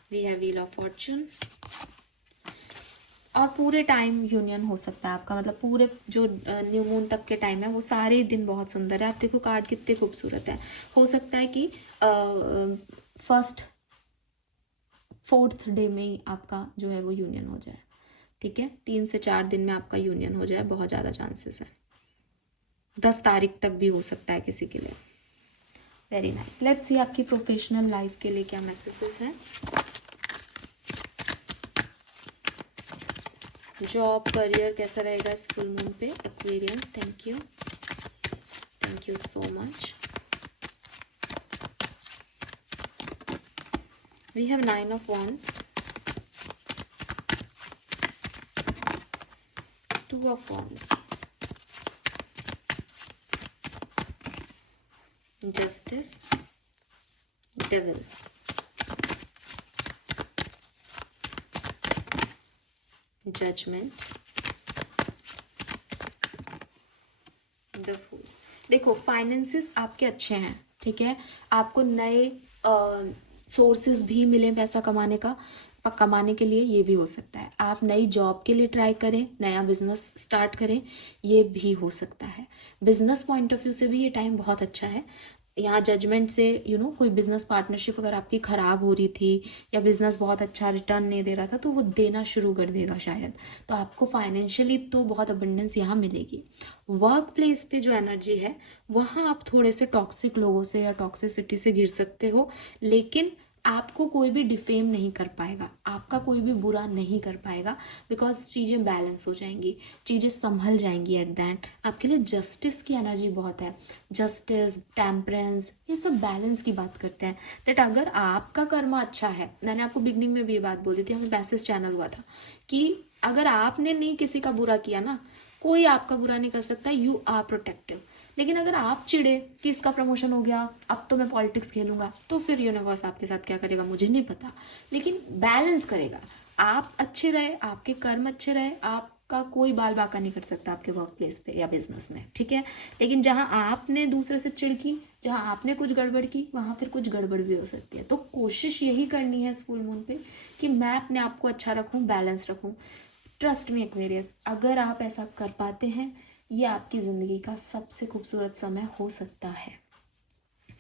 We have Wheel of Fortune. और पूरे टाइम यूनियन हो सकता है आपका, मतलब पूरे जो न्यू मून तक के टाइम है वो सारे दिन बहुत सुंदर है। आप देखो कार्ड कितने खूबसूरत है। हो सकता है कि 1st 4th डे में ही आपका जो है वो यूनियन हो जाए। ठीक है, 3 से 4 दिन में आपका यूनियन हो जाए, बहुत ज़्यादा चांसेस है। 10 तारीख तक भी हो सकता है किसी के लिए। वेरी नाइस, लेट्स सी आपकी प्रोफेशनल लाइफ के लिए क्या मैसेजेस हैं। जॉब, करियर कैसा रहेगा इस फुल मून पे। Aquarians, thank you so much. We have 9 of wands, 2 of wands, justice, devil, judgement, wonderful. देखो फाइनेंसेस आपके अच्छे हैं, ठीक है, आपको नए सोर्सेज भी मिले पैसा कमाने के लिए, ये भी हो सकता है। आप नई जॉब के लिए ट्राई करें, नया बिजनेस स्टार्ट करें, ये भी हो सकता है। बिजनेस पॉइंट ऑफ व्यू से भी ये टाइम बहुत अच्छा है। यहाँ जजमेंट से कोई बिजनेस पार्टनरशिप अगर आपकी खराब हो रही थी या बिजनेस बहुत अच्छा रिटर्न नहीं दे रहा था, तो वो देना शुरू कर देगा शायद। तो आपको फाइनेंशियली तो बहुत अबंडेंस यहाँ मिलेगी। वर्क प्लेस पे जो एनर्जी है, वहाँ आप थोड़े से टॉक्सिक लोगों से या टॉक्सिसिटी से घिर सकते हो, लेकिन आपको कोई भी डिफेम नहीं कर पाएगा, आपका कोई भी बुरा नहीं कर पाएगा, बिकॉज चीज़ें बैलेंस हो जाएंगी, चीज़ें संभल जाएंगी। एट द एंड आपके लिए जस्टिस की एनर्जी बहुत है। जस्टिस, टेम्परेंस, ये सब बैलेंस की बात करते हैं। दैट अगर आपका कर्म अच्छा है, मैंने आपको बिगनिंग में भी ये बात बोली थी, हमें मैसेज चैनल हुआ था कि अगर आपने नहीं किसी का बुरा किया ना, कोई आपका बुरा नहीं कर सकता, यू आर प्रोटेक्टिव। लेकिन अगर आप चिड़े कि इसका प्रमोशन हो गया, अब तो मैं पॉलिटिक्स खेलूंगा, तो फिर यूनिवर्स आपके साथ क्या करेगा मुझे नहीं पता, लेकिन बैलेंस करेगा। आप अच्छे रहे, आपके कर्म अच्छे रहे, आपका कोई बाल बाका नहीं कर सकता आपके वर्क प्लेस पे या बिजनेस में, ठीक है। लेकिन जहां आपने दूसरे से चिड़ की, जहां आपने कुछ गड़बड़ की, वहां फिर कुछ गड़बड़ भी हो सकती है। तो कोशिश यही करनी है इस फुल मून पे कि मैं अपने आप को अच्छा रखूं, बैलेंस रखूं। ट्रस्ट मी एक्वेरियस, अगर आप ऐसा कर पाते हैं, ये आपकी ज़िंदगी का सबसे खूबसूरत समय हो सकता है,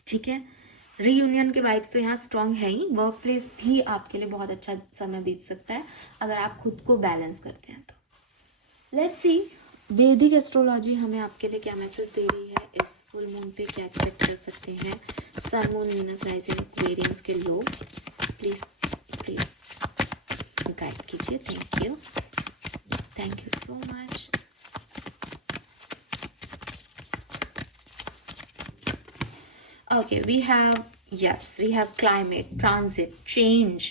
ठीक है। रीयूनियन के वाइब्स तो यहाँ स्ट्रांग है ही। वर्क प्लेस भी आपके लिए बहुत अच्छा समय बीत सकता है अगर आप खुद को बैलेंस करते हैं तो। लेट्स सी वैदिक एस्ट्रोलॉजी हमें आपके लिए क्या मैसेज दे रही है इस फुल मून पे, क्या एक्सपेक्ट कर सकते हैं सन, मून, वीनस, राइजिंग एक्वेरियंस के लोग। प्लीज प्लीज गाइड कीजिए। Thank you so much. Okay, we have climate, transit, change,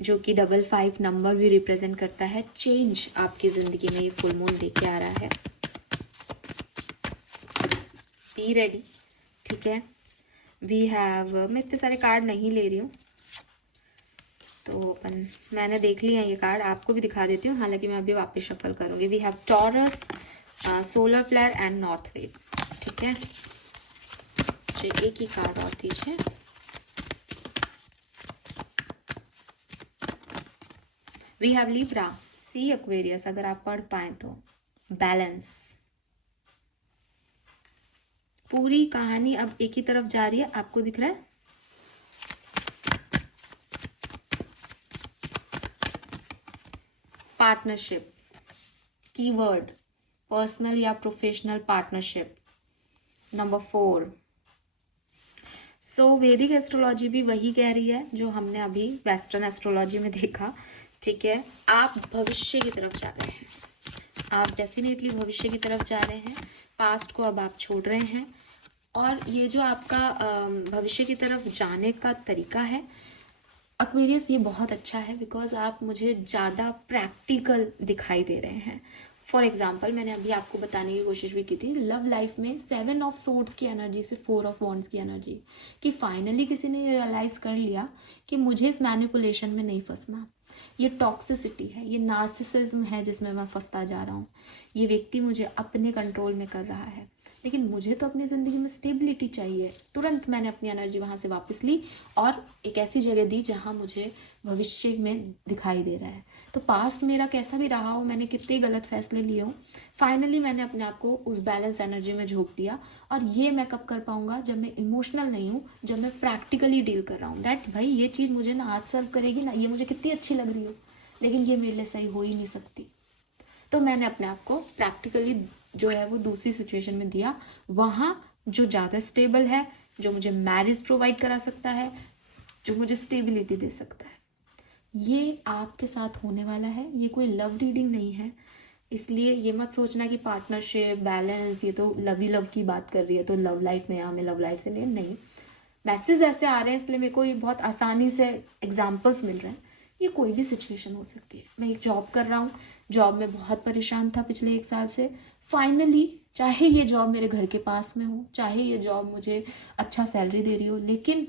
जो कि 55 नंबर भी रिप्रेजेंट करता है। चेंज आपकी जिंदगी में ये फुल मून लेके आ रहा है। बी रेडी, ठीक है। मैं इतने सारे कार्ड नहीं ले रही हूँ, तो मैंने देख लिया ये कार्ड, आपको भी दिखा देती हूँ, हालांकि मैं अभी वापस शफल करूँगी। We have Taurus, solar flare and north wave, ठीक है। एक ही कार्ड और दीजिए। We have Libra, see Aquarius, अगर आप पढ़ पाए तो। बैलेंस, पूरी कहानी अब एक ही तरफ जा रही है, आपको दिख रहा है। पार्टनरशिप, कीवर्ड पर्सनल या प्रोफेशनल पार्टनरशिप। नंबर 4। सो वैदिक एस्ट्रोलॉजी भी वही कह रही है जो हमने अभी वेस्टर्न एस्ट्रोलॉजी में देखा, ठीक है। आप भविष्य की तरफ जा रहे हैं, आप डेफिनेटली भविष्य की तरफ जा रहे हैं। पास्ट को अब आप छोड़ रहे हैं, और ये जो आपका भविष्य की तरफ जाने का तरीका है एक्वेरियस, ये बहुत अच्छा है, बिकॉज आप मुझे ज़्यादा प्रैक्टिकल दिखाई दे रहे हैं। फॉर एग्जाम्पल, मैंने अभी आपको बताने की कोशिश भी की थी लव लाइफ में 7 ऑफ सोर्ड्स की एनर्जी से 4 ऑफ वॉन्ड्स की एनर्जी, कि फाइनली किसी ने रियलाइज कर लिया कि मुझे इस मैनिपुलेशन में नहीं फंसना। ये टॉक्सिसिटी है, ये नार्सिसिज्म है जिसमें मैं फंसता जा रहा हूँ। ये व्यक्ति मुझे अपने कंट्रोल में कर रहा है, लेकिन मुझे तो अपनी ज़िंदगी में स्टेबिलिटी चाहिए। तुरंत मैंने अपनी एनर्जी वहाँ से वापस ली और एक ऐसी जगह दी जहाँ मुझे भविष्य में दिखाई दे रहा है। तो पास्ट मेरा कैसा भी रहा हो, मैंने कितने गलत फैसले लिए हो, फाइनली मैंने अपने आप को उस बैलेंस एनर्जी में झोंक दिया। और ये मैं कब कर पाऊंगा, जब मैं इमोशनल नहीं हूँ, जब मैं प्रैक्टिकली डील कर रहा हूँ। दैट भाई ये चीज़ मुझे ना आज सर्व करेगी ना, ये मुझे कितनी अच्छी लग रही हो, लेकिन ये मेरे लिए सही हो ही नहीं सकती। तो मैंने अपने आप को प्रैक्टिकली जो है वो दूसरी सिचुएशन में दिया, वहाँ जो ज़्यादा स्टेबल है, जो मुझे मैरिज प्रोवाइड करा सकता है, जो मुझे स्टेबिलिटी दे सकता है। ये आपके साथ होने वाला है। ये कोई लव रीडिंग नहीं है, इसलिए ये मत सोचना कि पार्टनरशिप, बैलेंस, ये तो लवी लव की बात कर रही है तो लव लाइफ में हमें लव लाइफ से नहीं। मैसेज ऐसे आ रहे हैं, इसलिए मेरे को ये बहुत आसानी से एग्जाम्पल्स मिल रहे हैं। ये कोई भी सिचुएशन हो सकती है। मैं एक जॉब कर रहा हूँ, जॉब में बहुत परेशान था पिछले 1 साल से। फाइनली, चाहे ये जॉब मेरे घर के पास में हो, चाहे ये जॉब मुझे अच्छा सैलरी दे रही हो, लेकिन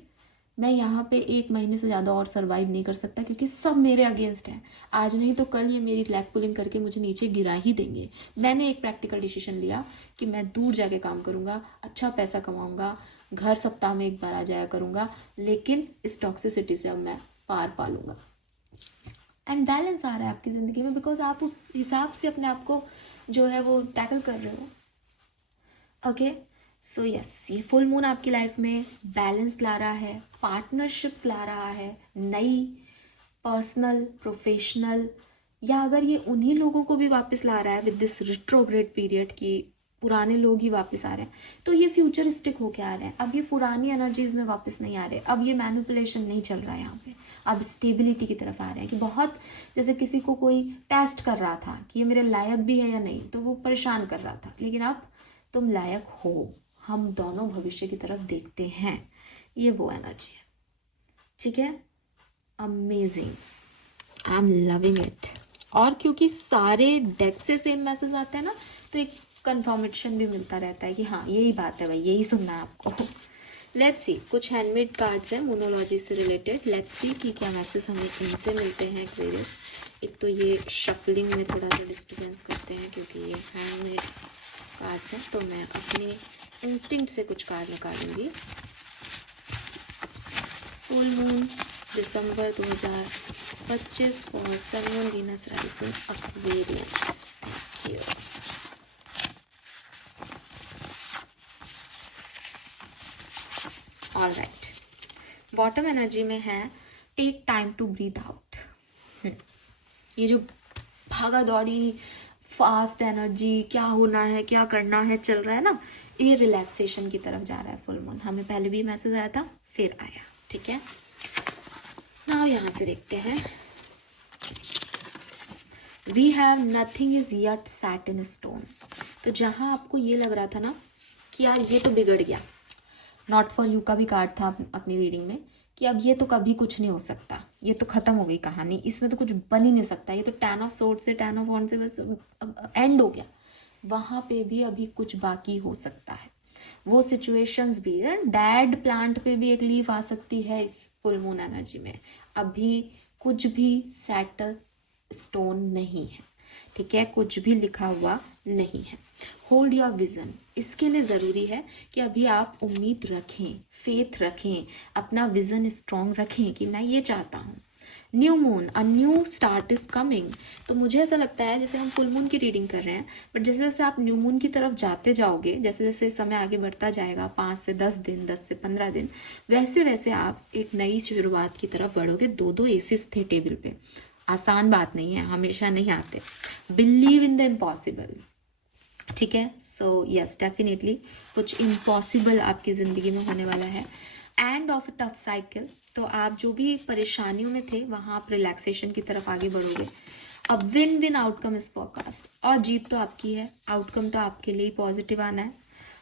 मैं यहाँ पे 1 महीने से ज़्यादा और सर्वाइव नहीं कर सकता, क्योंकि सब मेरे अगेंस्ट है। आज नहीं तो कल ये मेरी लैग पुलिंग करके मुझे नीचे गिरा ही देंगे। मैंने एक प्रैक्टिकल डिसीजन लिया कि मैं दूर जाके काम करूँगा, अच्छा पैसा कमाऊँगा, घर सप्ताह में 1 बार आ जाया करूँगा, लेकिन इस टॉक्सिसिटी से अब मैं पार पा लूँगा। एंड बैलेंस आ रहा है आपकी ज़िंदगी में, बिकॉज आप उस हिसाब से अपने आप को जो है वो टैकल कर रहे हो। ओके, सो यस, ये फुल मून आपकी लाइफ में बैलेंस ला रहा है, पार्टनरशिप्स ला रहा है, नई पर्सनल, प्रोफेशनल, या अगर ये उन्हीं लोगों को भी वापस ला रहा है विद दिस रिट्रोग्रेड पीरियड की पुराने लोग ही वापस आ रहे हैं, तो ये फ्यूचरिस्टिक होके आ रहे हैं। अब ये पुरानी एनर्जीज में वापस नहीं आ रहे, अब ये मैनिपुलेशन नहीं चल रहा है यहाँ पे, अब स्टेबिलिटी की तरफ आ रहे हैं। कि बहुत जैसे किसी को कोई टेस्ट कर रहा था कि ये मेरे लायक भी है या नहीं, तो वो परेशान कर रहा था, लेकिन अब तुम लायक हो, हम दोनों भविष्य की तरफ देखते हैं, ये वो एनर्जी है। ठीक है, amazing, I am loving it. और क्योंकि सारे डेक से सेम मैसेज आते हैं ना, तो एक कंफर्मेशन भी मिलता रहता है कि हाँ यही बात है भाई, यही सुनना है आपको। लेट्स सी, कुछ हैंडमेड कार्ड्स हैं मोनोलॉजी से रिलेटेड। लेट्स सी कि क्या मैसेज हमें इनसे मिलते हैं एक्वेरियस। एक तो ये शफलिंग में थोड़ा सा डिस्टर्बेंस करते हैं क्योंकि ये हैंडमेड कार्ड्स हैं, तो मैं अपने इंस्टिंक्ट से कुछ कार्ड निकालूंगी। Full moon December 2025 for sun moon Venus rising Aquarius. Thank you. Alright, bottom energy में है take time to breathe out. ये जो भागा दौड़ी फास्ट एनर्जी, क्या होना है क्या करना है चल रहा है ना, ये रिलैक्सेशन की तरफ जा रहा है फुल मून। हमें पहले भी मैसेज आया था, फिर आया। ठीक है, नाउ यहाँ से देखते हैं। We have nothing is yet set in stone. तो जहाँ आपको ये लग रहा था ना कि यार ये तो बिगड़ गया, नॉट फॉर यू का भी कार्ड था अपनी रीडिंग में, कि अब ये तो कभी कुछ नहीं हो सकता, ये तो खत्म हो गई कहानी, इसमें तो कुछ बन ही नहीं सकता, ये तो 10 ऑफ सोर्ड से 10 ऑफ वॉन्ड से बस एंड हो गया। वहाँ पे भी अभी कुछ बाकी हो सकता है, वो सिचुएशंस भी है। डैड प्लांट पे भी एक लीफ आ सकती है इस फुल मून एनर्जी में। अभी कुछ भी सेट स्टोन नहीं है, ठीक है, कुछ भी लिखा हुआ नहीं है। होल्ड योर विजन, इसके लिए ज़रूरी है कि अभी आप उम्मीद रखें, फेथ रखें, अपना विजन स्ट्रॉन्ग रखें कि मैं ये चाहता हूँ। New moon, a new start is coming. तो मुझे ऐसा लगता है जैसे हम फुल मून की रीडिंग कर रहे हैं, बट जैसे जैसे आप न्यू मून की तरफ जाते जाओगे, जैसे जैसे समय आगे बढ़ता जाएगा, 5 से 10 दिन, 10 से 15 दिन, वैसे वैसे आप एक नई शुरुआत की तरफ बढ़ोगे। 2 एसेस थे टेबल पे, आसान बात नहीं है, हमेशा नहीं आते। बिलीव इन द इम्पॉसिबल, ठीक है। सो यस, डेफिनेटली कुछ इम्पॉसिबल आपकी ज़िंदगी में होने वाला है। End of a tough cycle, तो आप जो भी परेशानियों में थे वहाँ आप रिलैक्सेशन की तरफ आगे बढ़ोगे। अब win win outcome is forecast, और जीत तो आपकी है, आउटकम तो आपके लिए पॉजिटिव आना है।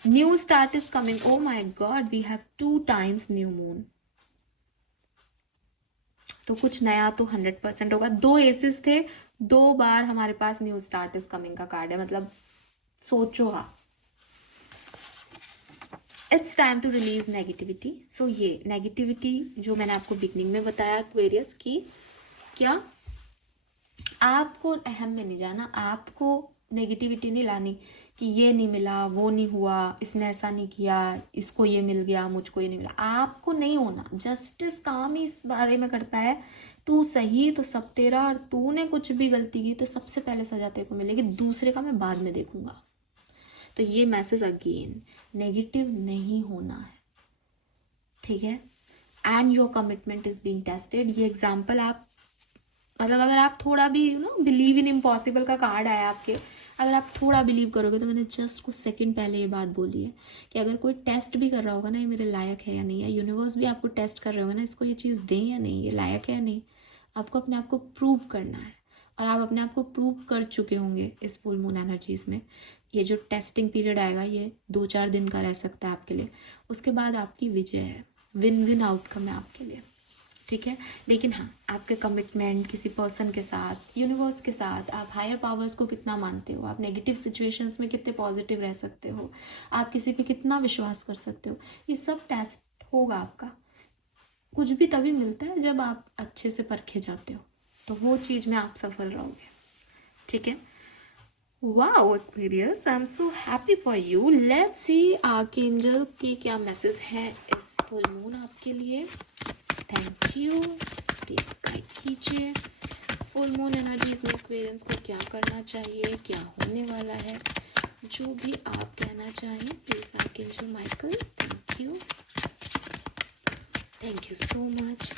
New start is coming. Oh my God, we have 2 times new moon, तो कुछ नया तो 100% होगा। 2 एसेस थे, 2 बार हमारे पास न्यू स्टार्ट इज कमिंग का कार्ड है, मतलब सोचो आप। It's time to release negativity. So ये नेगेटिविटी जो मैंने आपको बिगनिंग में बताया एक्वेरियस की, क्या आपको अहम में नहीं जाना, आपको नेगेटिविटी नहीं लानी कि ये नहीं मिला, वो नहीं हुआ, इसने ऐसा नहीं किया, इसको ये मिल गया, मुझको ये नहीं मिला। आपको नहीं होना। जस्टिस काम ही इस बारे में करता है, तू सही तो सब तेरा, और तूने कुछ भी गलती की तो सबसे पहले सजा तेरे को मिलेगी, दूसरे का मैं बाद में देखूंगा। तो ये मैसेज अगेन, नेगेटिव नहीं होना है, ठीक है। And your commitment is being tested. ये एग्जाम्पल आप, मतलब अगर आप थोड़ा भी बिलीव इन इम्पॉसिबल का कार्ड आया आपके, अगर आप थोड़ा बिलीव करोगे, तो मैंने जस्ट कुछ सेकंड पहले ये बात बोली है कि अगर कोई टेस्ट भी कर रहा होगा ना, ये मेरे लायक है या नहीं, या यूनिवर्स भी आपको टेस्ट कर रहे होगा ना, इसको ये चीज़ दें या नहीं, ये लायक है या नहीं, आपको अपने आप को प्रूव करना है। और आप अपने आप को प्रूव कर चुके होंगे इस फुल मून एनर्जीज में। ये जो टेस्टिंग पीरियड आएगा ये 2-4 दिन का रह सकता है आपके लिए, उसके बाद आपकी विजय है, विन विन आउटकम है आपके लिए, ठीक है। लेकिन हाँ, आपके कमिटमेंट किसी पर्सन के साथ, यूनिवर्स के साथ, आप हायर पावर्स को कितना मानते हो, आप नेगेटिव सिचुएशंस में कितने पॉजिटिव रह सकते हो, आप किसी पे कितना विश्वास कर सकते हो, ये सब टेस्ट होगा आपका। कुछ भी तभी मिलता है जब आप अच्छे से परखे जाते हो, तो वो चीज़ में आप सफल रहोगे। ठीक है। Wow Aquarius, I am so happy for you. Let's C archangel के क्या मैसेज है इस फुल मून आपके लिए। थैंक यू, प्लीज गाइड कीजिए फुल मून एनर्जीज में एक्वेरियंस को क्या करना चाहिए, क्या होने वाला है, जो भी आप कहना चाहें please archangel Michael. Thank you so much.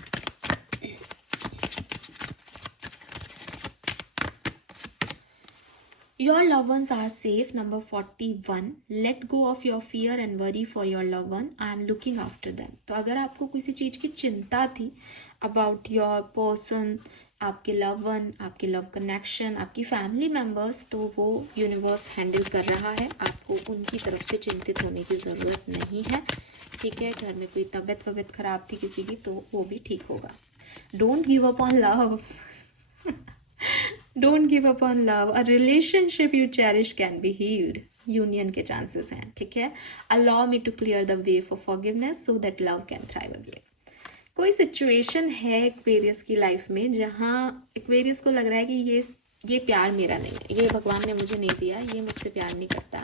Your loved ones are safe. Number 41. Let go of your fear and worry for your loved one. I am looking after them. तो अगर आपको किसी चीज़ की चिंता थी about your person, आपके love one, आपके love connection, आपकी फैमिली मेम्बर्स, तो वो यूनिवर्स हैंडल कर रहा है। आपको उनकी तरफ से चिंतित होने की ज़रूरत नहीं है। ठीक है। घर में कोई तबीयत खराब थी किसी की, तो वो भी ठीक होगा। Don't give up on love. Don't give up on love. A relationship you cherish can be healed. Union के चांसेस हैं। ठीक है। Allow me to clear the way for forgiveness so that love can thrive again. कोई situation है Aquarius की life में जहाँ Aquarius को लग रहा है कि ये प्यार मेरा नहीं है, ये भगवान ने मुझे नहीं दिया, ये मुझसे प्यार नहीं करता,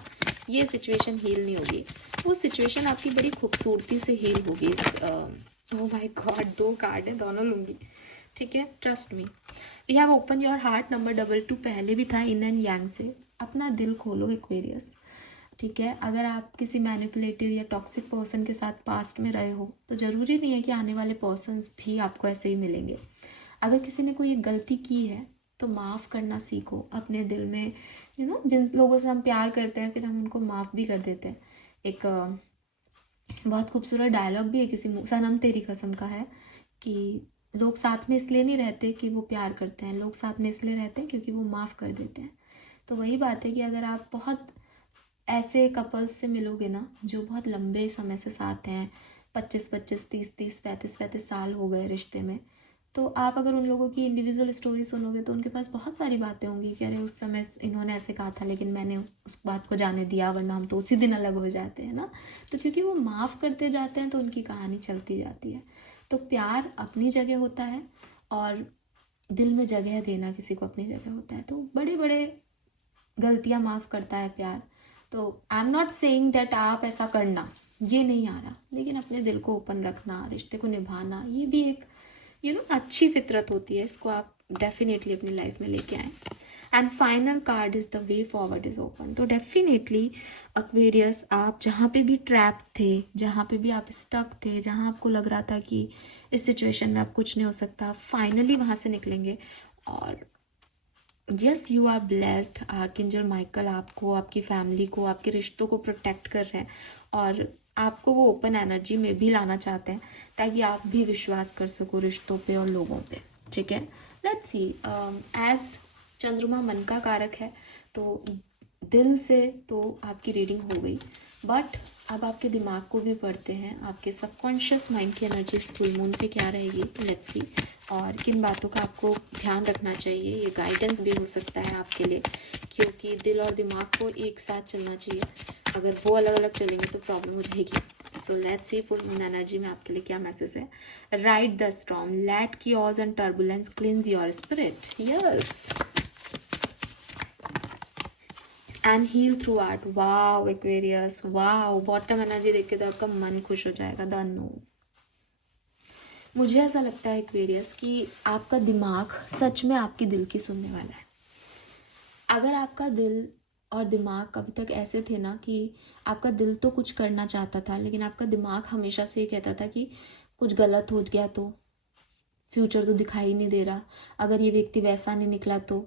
ये सिचुएशन हील नहीं होगी। वो सिचुएशन आपकी बड़ी खूबसूरती से हील होगी। ओह माय गॉड, 2 कार्ड है, दोनों लूंगी। ठीक है। Trust me. We have open your heart. Number 22 पहले भी था, इन एंड यांग से। अपना दिल खोलो एक्वेरियस। ठीक है। अगर आप किसी मैनिपुलेटिव या टॉक्सिक पर्सन के साथ पास्ट में रहे हो, तो ज़रूरी नहीं है कि आने वाले पर्सन्स भी आपको ऐसे ही मिलेंगे। अगर किसी ने कोई एक गलती की है तो माफ़ करना सीखो अपने दिल में। जिन लोगों से हम प्यार करते हैं फिर हम उनको माफ़ भी कर देते हैं। एक बहुत खूबसूरत डायलॉग भी है किसी सनम तेरी कसम का है कि लोग साथ में इसलिए नहीं रहते कि वो प्यार करते हैं, लोग साथ में इसलिए रहते हैं क्योंकि वो माफ़ कर देते हैं। तो वही बात है कि अगर आप बहुत ऐसे कपल्स से मिलोगे ना जो बहुत लंबे समय से साथ हैं, 25-25, 30-30, 35-35 साल हो गए रिश्ते में, तो आप अगर उन लोगों की इंडिविजुअल स्टोरी सुनोगे तो उनके पास बहुत सारी बातें होंगी कि अरे उस समय इन्होंने ऐसे कहा था लेकिन मैंने उस बात को जाने दिया, वरना हम तो उसी दिन अलग हो जाते हैं ना। तो क्योंकि वो माफ़ करते जाते हैं तो उनकी कहानी चलती जाती है। तो प्यार अपनी जगह होता है और दिल में जगह देना किसी को अपनी जगह होता है। तो बड़े बड़े गलतियाँ माफ़ करता है प्यार। तो I am not saying that आप ऐसा करना, ये नहीं आ रहा, लेकिन अपने दिल को ओपन रखना, रिश्ते को निभाना, ये भी एक अच्छी फितरत होती है। इसको आप डेफिनेटली अपनी लाइफ में लेके आएँ। And final card is the way forward is open. तो डेफिनेटली एक्वेरियस, आप जहाँ पे भी ट्रैप थे, जहाँ पे भी आप स्टक थे, जहाँ आपको लग रहा था कि इस सिचुएशन में आप कुछ नहीं हो सकता, फाइनली वहाँ से निकलेंगे। और yes, you are blessed. Archangel Michael आपको, आपकी फैमिली को, आपके रिश्तों को प्रोटेक्ट कर रहे हैं और आपको वो ओपन एनर्जी में भी लाना चाहते हैं ताकि आप भी विश्वास कर सको रिश्तों पे और लोगों पे। ठीक है। लेट्स सी, एज चंद्रमा मन का कारक है तो दिल से तो आपकी रीडिंग हो गई, बट अब आपके दिमाग को भी पढ़ते हैं। आपके सबकॉन्शियस माइंड की एनर्जी फुल मून पे क्या रहेगी, लेट्स सी, और किन बातों का आपको ध्यान रखना चाहिए। ये गाइडेंस भी हो सकता है आपके लिए, क्योंकि दिल और दिमाग को एक साथ चलना चाहिए। अगर वो अलग अलग चलेंगे तो प्रॉब्लम हो जाएगी। So let's see full moon energy में आपके लिए क्या मैसेज है। Ride the storm, let chaos and turbulence cleanse your spirit. Yes, and heal through art. Wow Aquarius, wow. Bottom energy देख के तो आपका मन खुश हो जाएगा। द नो, मुझे ऐसा लगता है एक्वेरियस कि आपका दिमाग सच में आपकी दिल की सुनने वाला है। अगर आपका दिल और दिमाग कभी तक ऐसे थे ना कि आपका दिल तो कुछ करना चाहता था लेकिन आपका दिमाग हमेशा से ये कहता था कि कुछ गलत हो गया तो, फ्यूचर तो दिखाई नहीं दे रहा, अगर ये व्यक्ति वैसा नहीं निकला तो,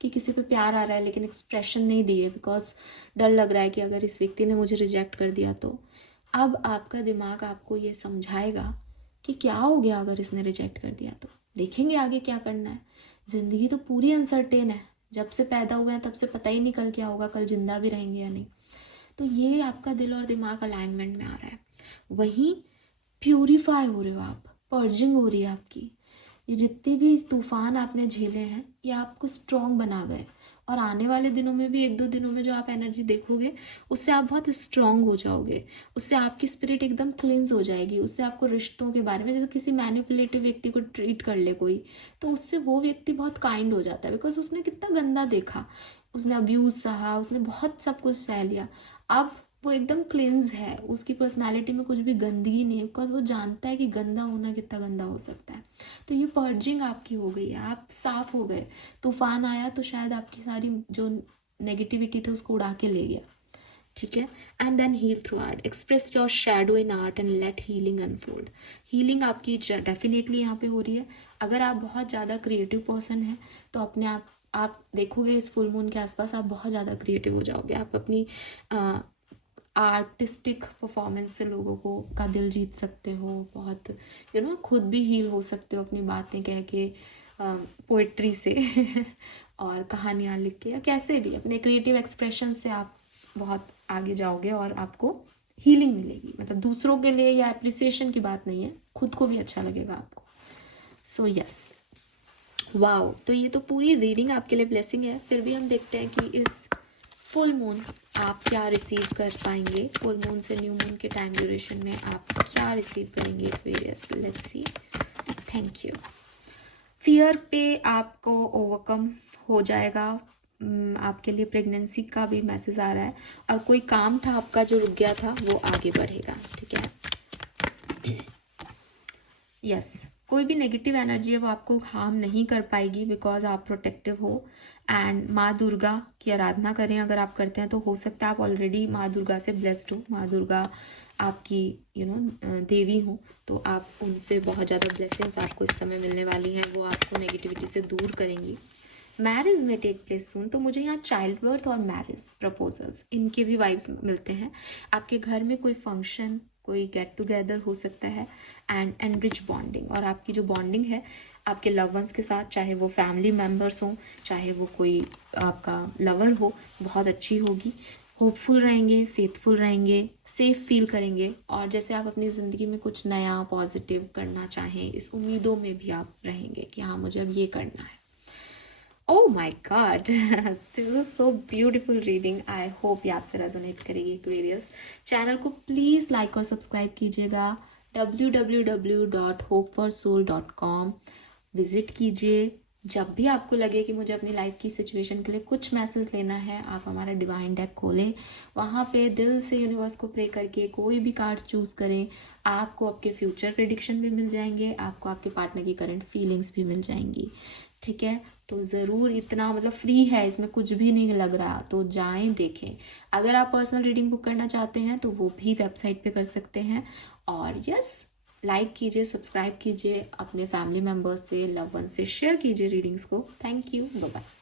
कि किसी पे प्यार आ रहा है लेकिन एक्सप्रेशन नहीं दिए बिकॉज डर लग रहा है कि अगर इस व्यक्ति ने मुझे रिजेक्ट कर दिया तो। अब आपका दिमाग आपको ये समझाएगा कि क्या हो गया अगर इसने रिजेक्ट कर दिया तो, देखेंगे आगे क्या करना है। ज़िंदगी तो पूरी अनसर्टेन है, जब से पैदा हुए हैं तब से पता ही नहीं कल क्या होगा, कल जिंदा भी रहेंगे या नहीं। तो ये आपका दिल और दिमाग अलाइनमेंट में आ रहा है। वहीं प्यूरिफाई हो रहे हो आप, पर्जिंग हो रही है आपकी। ये जितने भी तूफान आपने झेले हैं ये आपको स्ट्रॉन्ग बना गए और आने वाले दिनों में भी 1-2 दिनों में जो आप एनर्जी देखोगे, उससे आप बहुत स्ट्रांग हो जाओगे, उससे आपकी स्पिरिट एकदम क्लींस हो जाएगी, उससे आपको रिश्तों के बारे में, जैसे किसी मैनिपुलेटिव व्यक्ति को ट्रीट कर ले कोई, तो उससे वो व्यक्ति बहुत काइंड हो जाता है, बिकॉज उसने कितना गंदा देखा, उसने अब्यूज सहा, उसने बहुत सब कुछ सह लिया। अब वो एकदम क्लींस है, उसकी पर्सनालिटी में कुछ भी गंदगी नहीं है, बिकॉज वो जानता है कि गंदा होना कितना गंदा हो सकता है। तो ये पर्जिंग आपकी हो गई है, आप साफ हो गए। तूफान आया तो शायद आपकी सारी जो नेगेटिविटी थी उसको उड़ा के ले गया, ठीक है। And then heal through art, express your shadow in art and let healing unfold. Healing आपकी डेफिनेटली यहाँ पे हो रही है। अगर आप बहुत ज़्यादा क्रिएटिव पर्सन है तो अपने आप देखोगे इस फुल मून के आसपास आप बहुत ज़्यादा क्रिएटिव हो जाओगे। आप अपनी आर्टिस्टिक परफॉर्मेंस से लोगों को का दिल जीत सकते हो, बहुत खुद भी हील हो सकते हो अपनी बातें कह के, पोइट्री से और कहानियाँ लिख के, या कैसे भी अपने क्रिएटिव एक्सप्रेशन से आप बहुत आगे जाओगे और आपको हीलिंग मिलेगी। मतलब दूसरों के लिए या एप्रिसिएशन की बात नहीं है, खुद को भी अच्छा लगेगा आपको। So yes, wow. तो ये तो पूरी रीडिंग आपके लिए ब्लेसिंग है। फिर भी हम देखते हैं कि इस फुल मून आप क्या रिसीव कर पाएंगे, फुल मून से न्यू मून के टाइम ड्यूरेशन में आप क्या रिसीव करेंगे Aquarius. Let's see. Thank you. Fear पे आपको ओवरकम हो जाएगा। आपके लिए प्रेगनेंसी का भी मैसेज आ रहा है, और कोई काम था आपका जो रुक गया था वो आगे बढ़ेगा, ठीक है। यस, कोई भी नेगेटिव एनर्जी है वो आपको हार्म नहीं कर पाएगी, बिकॉज आप प्रोटेक्टिव हो। एंड माँ दुर्गा की आराधना करें, अगर आप करते हैं तो हो सकता है आप ऑलरेडी माँ दुर्गा से ब्लेस्ड हो, माँ दुर्गा आपकी देवी हो, तो आप उनसे बहुत ज़्यादा ब्लेसिंग्स आपको इस समय मिलने वाली हैं, वो आपको नेगेटिविटी से दूर करेंगी। मैरिज में टेक प्लेस सून, तो मुझे यहाँ चाइल्ड बर्थ और मैरिज प्रपोजल्स इनके भी वाइब्स मिलते हैं। आपके घर में कोई फंक्शन, कोई गेट टुगेदर हो सकता है, एंड एनरिच बॉन्डिंग, और आपकी जो बॉन्डिंग है आपके लव वंस के साथ, चाहे वो फैमिली मेम्बर्स हों, चाहे वो कोई आपका लवर हो, बहुत अच्छी होगी। होपफुल रहेंगे, फेथफुल रहेंगे, सेफ फील करेंगे, और जैसे आप अपनी ज़िंदगी में कुछ नया पॉजिटिव करना चाहें, इस उम्मीदों में भी आप रहेंगे कि हाँ मुझे अब ये करना है। Oh my God, this is so beautiful reading. I hope ये आपसे रेजोनेट करेगी Aquarius। चैनल को प्लीज़ लाइक और सब्सक्राइब कीजिएगा। www.hopeforsoul.com विजिट कीजिए। जब भी आपको लगे कि मुझे अपनी लाइफ की सिचुएशन के लिए कुछ मैसेज लेना है, आप हमारा डिवाइन डेक खोलें, वहाँ पे दिल से यूनिवर्स को प्रे करके कोई भी कार्ड चूज़ करें। आपको आपके फ्यूचर प्रेडिक्शन भी मिल जाएंगे, आपको आपके पार्टनर की करंट फीलिंग्स भी मिल जाएंगी, ठीक है। तो ज़रूर, इतना मतलब फ्री है, इसमें कुछ भी नहीं लग रहा, तो जाएं देखें। अगर आप पर्सनल रीडिंग बुक करना चाहते हैं तो वो भी वेबसाइट पे कर सकते हैं। और यस, लाइक कीजिए, सब्सक्राइब कीजिए, अपने फैमिली मेम्बर्स से, लव वन से शेयर कीजिए रीडिंग्स को। Thank you, bye bye.